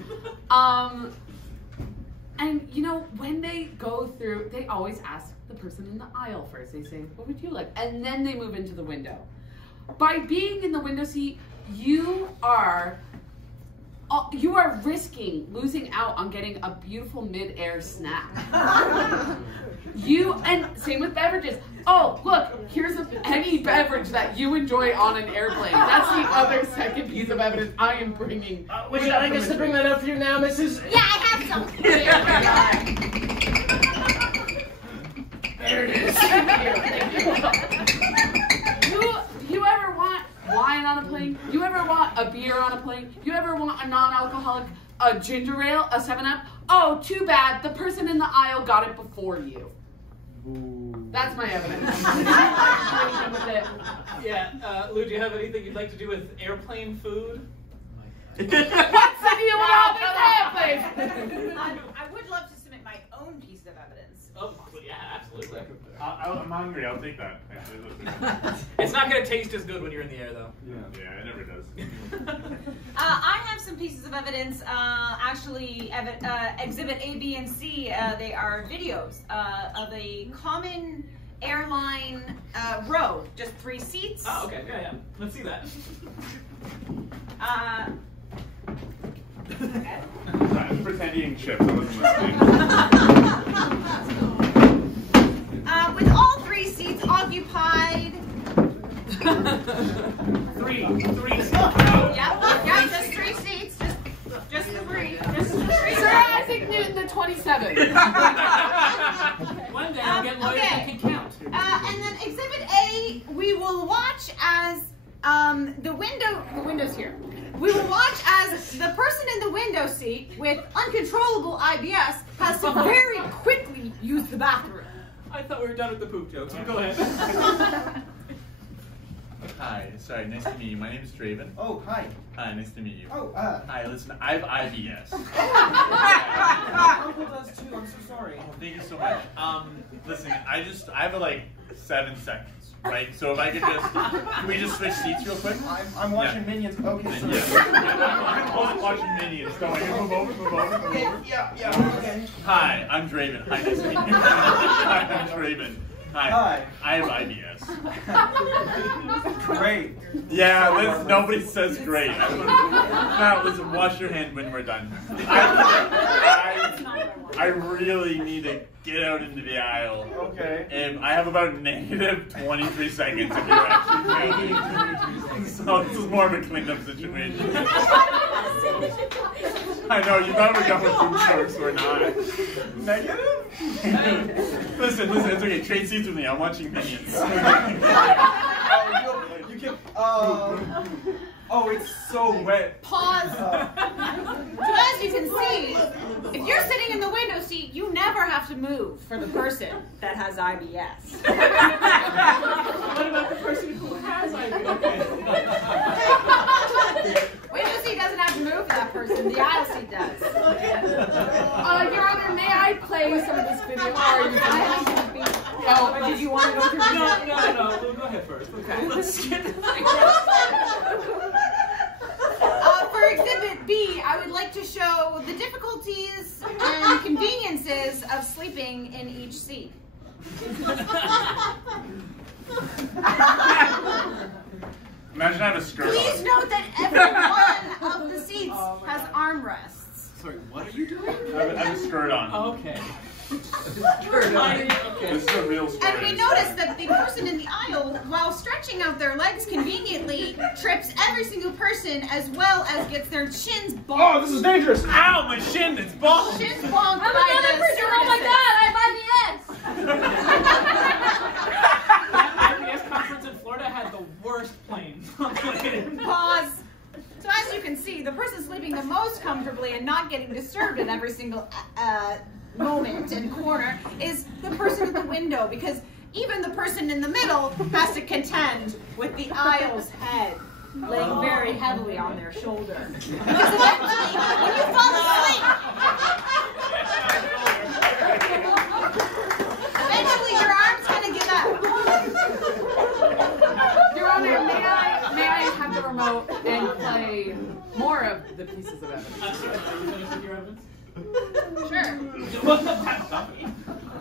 And you know, when they go through, they always ask the person in the aisle first. They say, "What would you like?" And then they move into the window. By being in the window seat, you are risking losing out on getting a beautiful mid-air snack. And same with beverages. Oh, look, here's any beverage that you enjoy on an airplane. That's the other second piece of evidence I am bringing. Would you like us to bring that up for you now, Mrs.? Yeah, I have some. There it is. You ever want wine on a plane? You ever want a beer on a plane? You ever want a non-alcoholic, a ginger ale, a 7-Up? Oh, too bad. The person in the aisle got it before you. That's my evidence. Yeah, Lou, do you have anything you'd like to do with airplane food? What's the deal with all this airplane? I would love to submit my own piece of evidence. Oh, yeah, absolutely. I'm hungry. I'll take that. It's not going to taste as good when you're in the air, though. Yeah, it never does. I have some pieces of evidence. Actually, Exhibit A, B, and C. They are videos of a common airline row, just 3 seats. Oh, okay. Yeah. Let's see that. I was pretending chips. I wasn't listening. With all 3 seats occupied. 3 seats. Yeah, just 3 seats. Just the 3. Just the 3. Sir Isaac Newton, the 27. One day I'll get lawyers that can count. And then Exhibit A, we will watch as the window's here. We will watch as the person in the window seat with uncontrollable IBS has to very quickly use the bathroom. I thought we were done with the poop jokes. Go ahead. Hi, sorry, nice to meet you. My name is Draven. Oh, hi. Hi, nice to meet you. Oh, Hi, listen, I have IBS. Uncle does too. I'm so sorry. Oh, thank you so much. Listen, I have like 7 seconds, right? So if I could just, can we just switch seats real quick? I'm watching Minions. Okay, so. I'm watching Minions. Don't worry. Move over. Yeah. Okay. Hi, I'm Draven. Hi, nice to meet you. Hi, I'm Draven. Hi. I have IBS. Great. Yeah, nobody says great. Now, listen, wash your hand when we're done. I really need to get out into the aisle. Okay. And I have about negative 23 seconds if you're actually counting. So this is more of a cleanup situation. I know, you thought we were going with some jokes, we're not. Negative? Listen, it's okay. Trade seats with me. I'm watching Minions. You can. Oh, it's so wet. Pause. So as you can see, if you're sitting in the window seat, you never have to move for the person that has IBS. What about the person who has IBS? Window seat doesn't have to move for that person. The aisle seat does. Your Honor, may I play some of this video? Or did you want to go through? No. Go ahead first. Okay. Let's get the For Exhibit B, I would like to show the difficulties and conveniences of sleeping in each seat. Imagine I have a skirt Please on. note that every one of the seats has armrests. Sorry, what are you doing? I have a skirt on. Okay. This is a real skirt. And we notice that the person in the aisle, while stretching out their legs conveniently, trips every single person as well as gets their chins bonked. Oh, this is dangerous. Ow, my shin, it's bonked. Shins bonked I'm by another the person. Oh my god, I have That IBS conference in Florida had the worst planes. Pause. So as you can see, the person sleeping the most comfortably and not getting disturbed at every single moment and corner is the person at the window, because even the person in the middle has to contend with the aisle's head laying very heavily on their shoulder. Because eventually, when you fall asleep, eventually your arm's gonna give out. Your Honor, may I have the remote and play more of the pieces of evidence? Sure.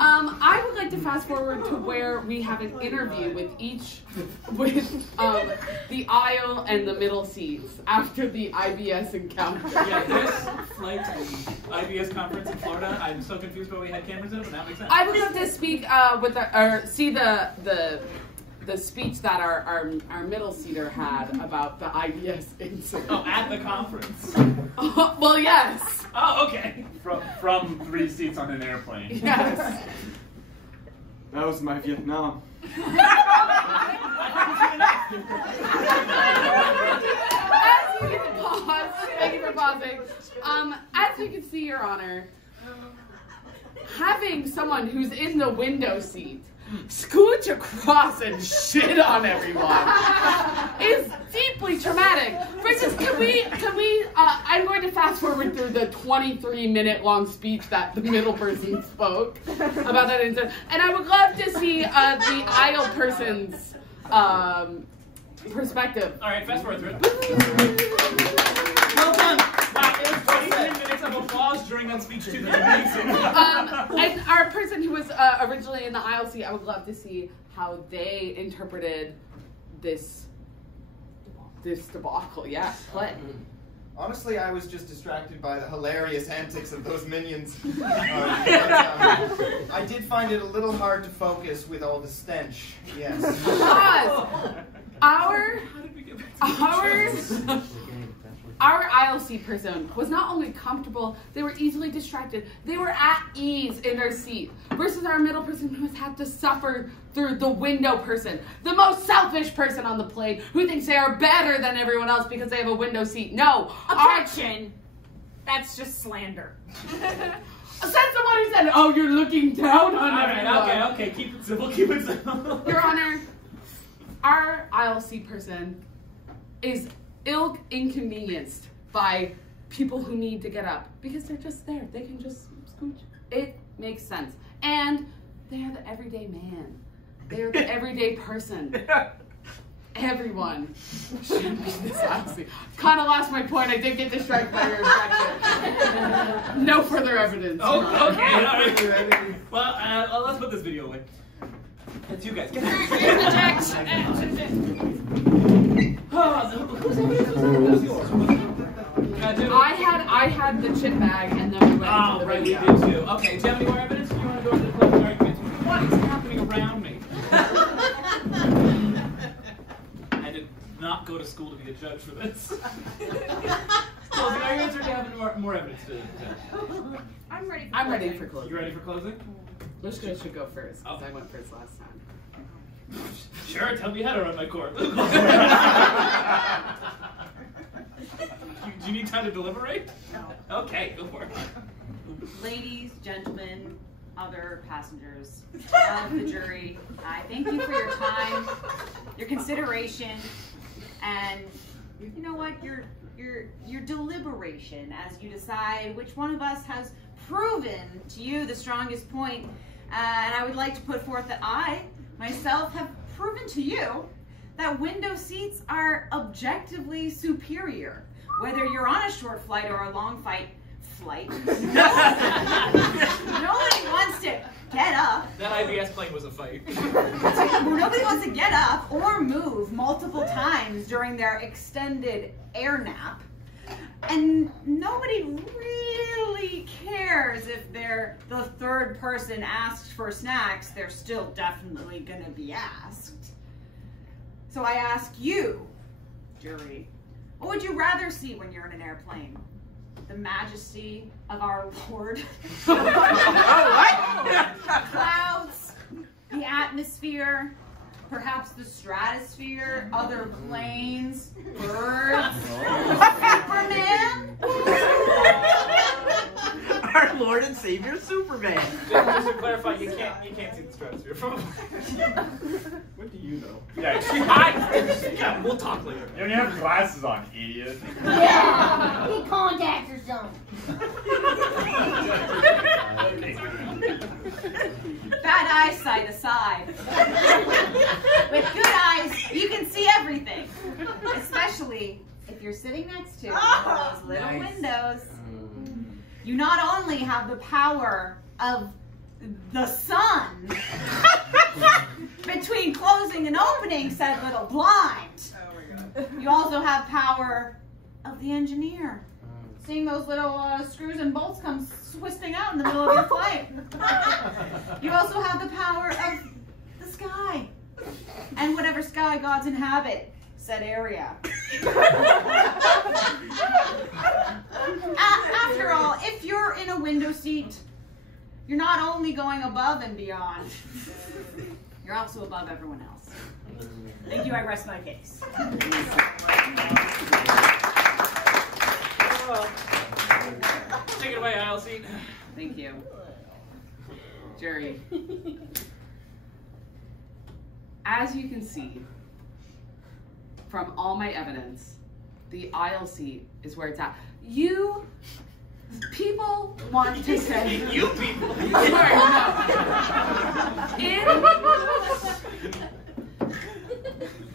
I would like to fast forward to where we have an interview with the aisle and the middle seats after the IBS encounter. Yeah, this flight to the IBS conference in Florida, I'm so confused why we had cameras in it, but that makes sense. I would love to speak see the speech that our middle seater had about the IBS incident. Oh, at the conference. Well, yes. Oh, okay. From 3 seats on an airplane. Yes. That was my Vietnam. As you can pause, thank you for pausing. As you can see, Your Honor, having someone who's in the window seat scooch across and shit on everyone is deeply traumatic. For instance, can we, I'm going to fast forward through the 23-minute long speech that the middle person spoke about that incident. And I would love to see the aisle person's perspective. All right, fast forward through it. Well done. Wow, it was 23 minutes of applause during that speech too. That's amazing. And our person who was originally in the aisle seat, I would love to see how they interpreted this debacle. Yeah, what? Honestly, I was just distracted by the hilarious antics of those minions. I did find it a little hard to focus with all the stench. Yes. Our aisle seat person was not only comfortable, they were easily distracted. They were at ease in their seat. Versus our middle person who has had to suffer through the window person, the most selfish person on the plane, who thinks they are better than everyone else because they have a window seat. No. Objection. That's just slander. Said someone who said, "Oh, you're looking down on everyone." Okay, keep it simple, keep it simple. Your Honor, our aisle seat person is inconvenienced by people who need to get up because they're just there. They can just scooch. It makes sense. And they're the everyday man. They're the everyday person. Everyone should be this aisle seat. Kind of lost my point. I did get distracted by your objection. No further evidence. Oh, okay. All right. Well, let's put this video away. It's you guys. Get Who's yours? I had the chip bag and then we went into the right, video. we did too. Okay, do you have any more evidence? Do you want to go into the closing arguments? What is happening around me? I did not go to school to be a judge for this. Closing arguments, or do you have more evidence to I'm ready. I'm ready for closing. You ready for closing? Lushka should go first, because I went first last time. Sure, tell me how to run my court. Do you need time to deliberate? No. Okay, go for it. Ladies, gentlemen, other passengers of the jury, I thank you for your time, your consideration, and you know what, your deliberation as you decide which one of us has proven to you the strongest point. And I would like to put forth that I myself have proven to you that window seats are objectively superior. Whether you're on a short flight or a long flight, nobody wants to get up. That IBS plane was a fight. Nobody wants to get up or move multiple times during their extended air nap. And nobody really cares if they're the third person asked for snacks. They're still definitely going to be asked. So I ask you, jury, what would you rather see when you're in an airplane? The majesty of our Lord? Clouds, the atmosphere, perhaps the stratosphere, other planes, birds, Superman? Our Lord and Savior Superman. Just to clarify, you can't see the stratosphere from. What do you know? Yeah, We'll talk later. You don't have glasses on, idiot. Yeah, he contacts or something. Bad eyesight aside, with good eyes, you can see everything, especially if you're sitting next to those little windows. You not only have the power of the sun between closing and opening said little blind, you also have power of the engineer. Seeing those little screws and bolts come twisting out in the middle of your flight. You also have the power of the sky and whatever sky gods inhabit said area. After all, if you're in a window seat, you're not only going above and beyond, you're also above everyone else. Thank you, I rest my case. Take it away, aisle seat. Thank you. Jury. As you can see from all my evidence, the aisle seat is where it's at. You people want to say You people. Sorry, no.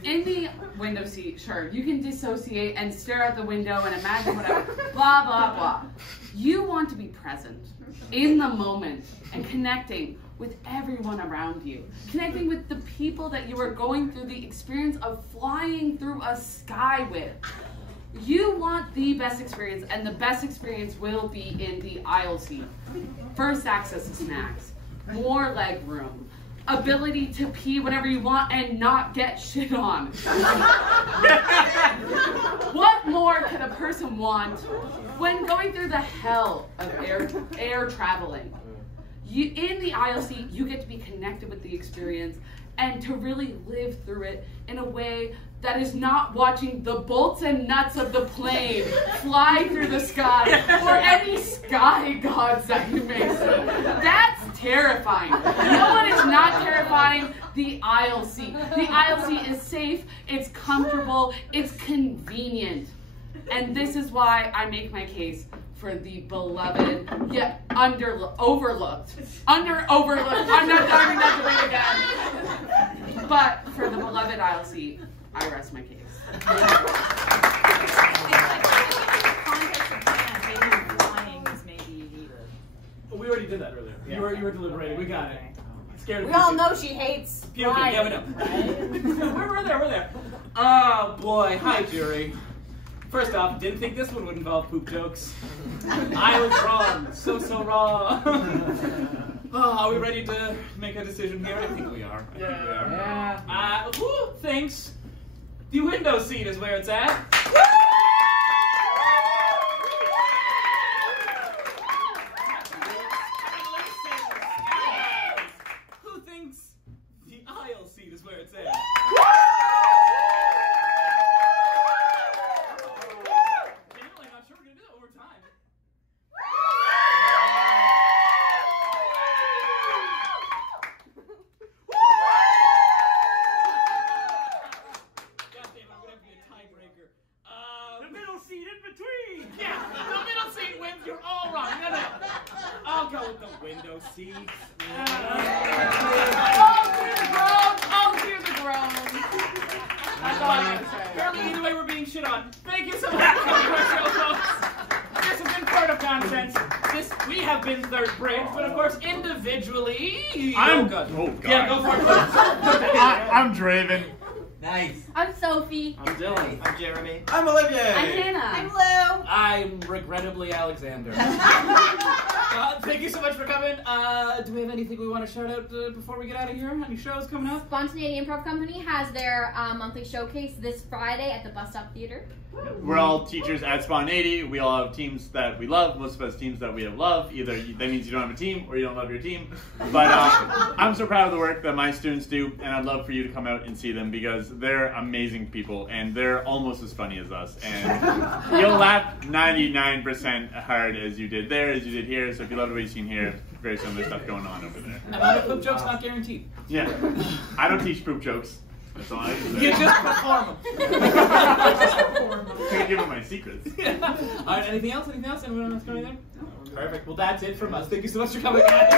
In the window seat, sure, you can dissociate and stare out the window and imagine whatever, blah, blah, blah. You want to be present in the moment and connecting with everyone around you, connecting with the people that you are going through the experience of flying through a sky with. You want the best experience, and the best experience will be in the aisle seat. First access to snacks, more leg room, ability to pee whenever you want and not get shit on. What more could a person want when going through the hell of air traveling? In the aisle seat, you get to be connected with the experience and to really live through it in a way that is not watching the bolts and nuts of the plane fly through the sky or any sky gods that you may see. That's terrifying. You know what is not terrifying? The aisle seat. The aisle seat is safe, it's comfortable, it's convenient. And this is why I make my case for the beloved, yet overlooked. I'm not talking that debate again. But for the beloved aisle seat, I rest my case. We already did that earlier. You were deliberating. We got it. Scared. We all know she hates puking. Yeah, we know. We're there. Oh boy. Hi, jury. First off, didn't think this one would involve poop jokes. I was wrong. So wrong. Oh, are we ready to make a decision here? I think we are. Yeah. Who thinks the window seat is where it's at? Who thinks the aisle seat is where it's at? I'll go with the window seat. Oh, dear the groans. That's all I have to say. Apparently, either way, we're being shit on. Thank you so much for coming to our show, folks. This has been Court of Nonsense. We have been Third Bridge, but of course, individually. Oh, God. Yeah, go for it. I'm Draven. Nice. I'm Sophie. I'm Dylan. I'm Jeremy. I'm Olivia. I'm Hannah. I'm Lou. I'm regrettably Alexander. Thank you so much for coming. Do we have anything we want to shout out before we get out of here? Any shows coming up? Spontaneity Improv Company has their monthly showcase this Friday at the Bus Stop Theater. We're all teachers at Spontaneity. We all have teams that we love. Most of us teams that we have love. Either that means you don't have a team or you don't love your team. But I'm so proud of the work that my students do, and I'd love for you to come out and see them because they're amazing people and they're almost as funny as us. And you'll laugh 99% hard as you did there, as you did here. So if you love what you've seen here, very similar stuff going on over there. Amount of poop jokes not guaranteed. Yeah, I don't teach poop jokes. That's all I can say. You just perform them. Can't give them my secrets. All right, anything else? Anyone else got anything? Perfect. Well, that's it from us. Thank you so much for coming, guys.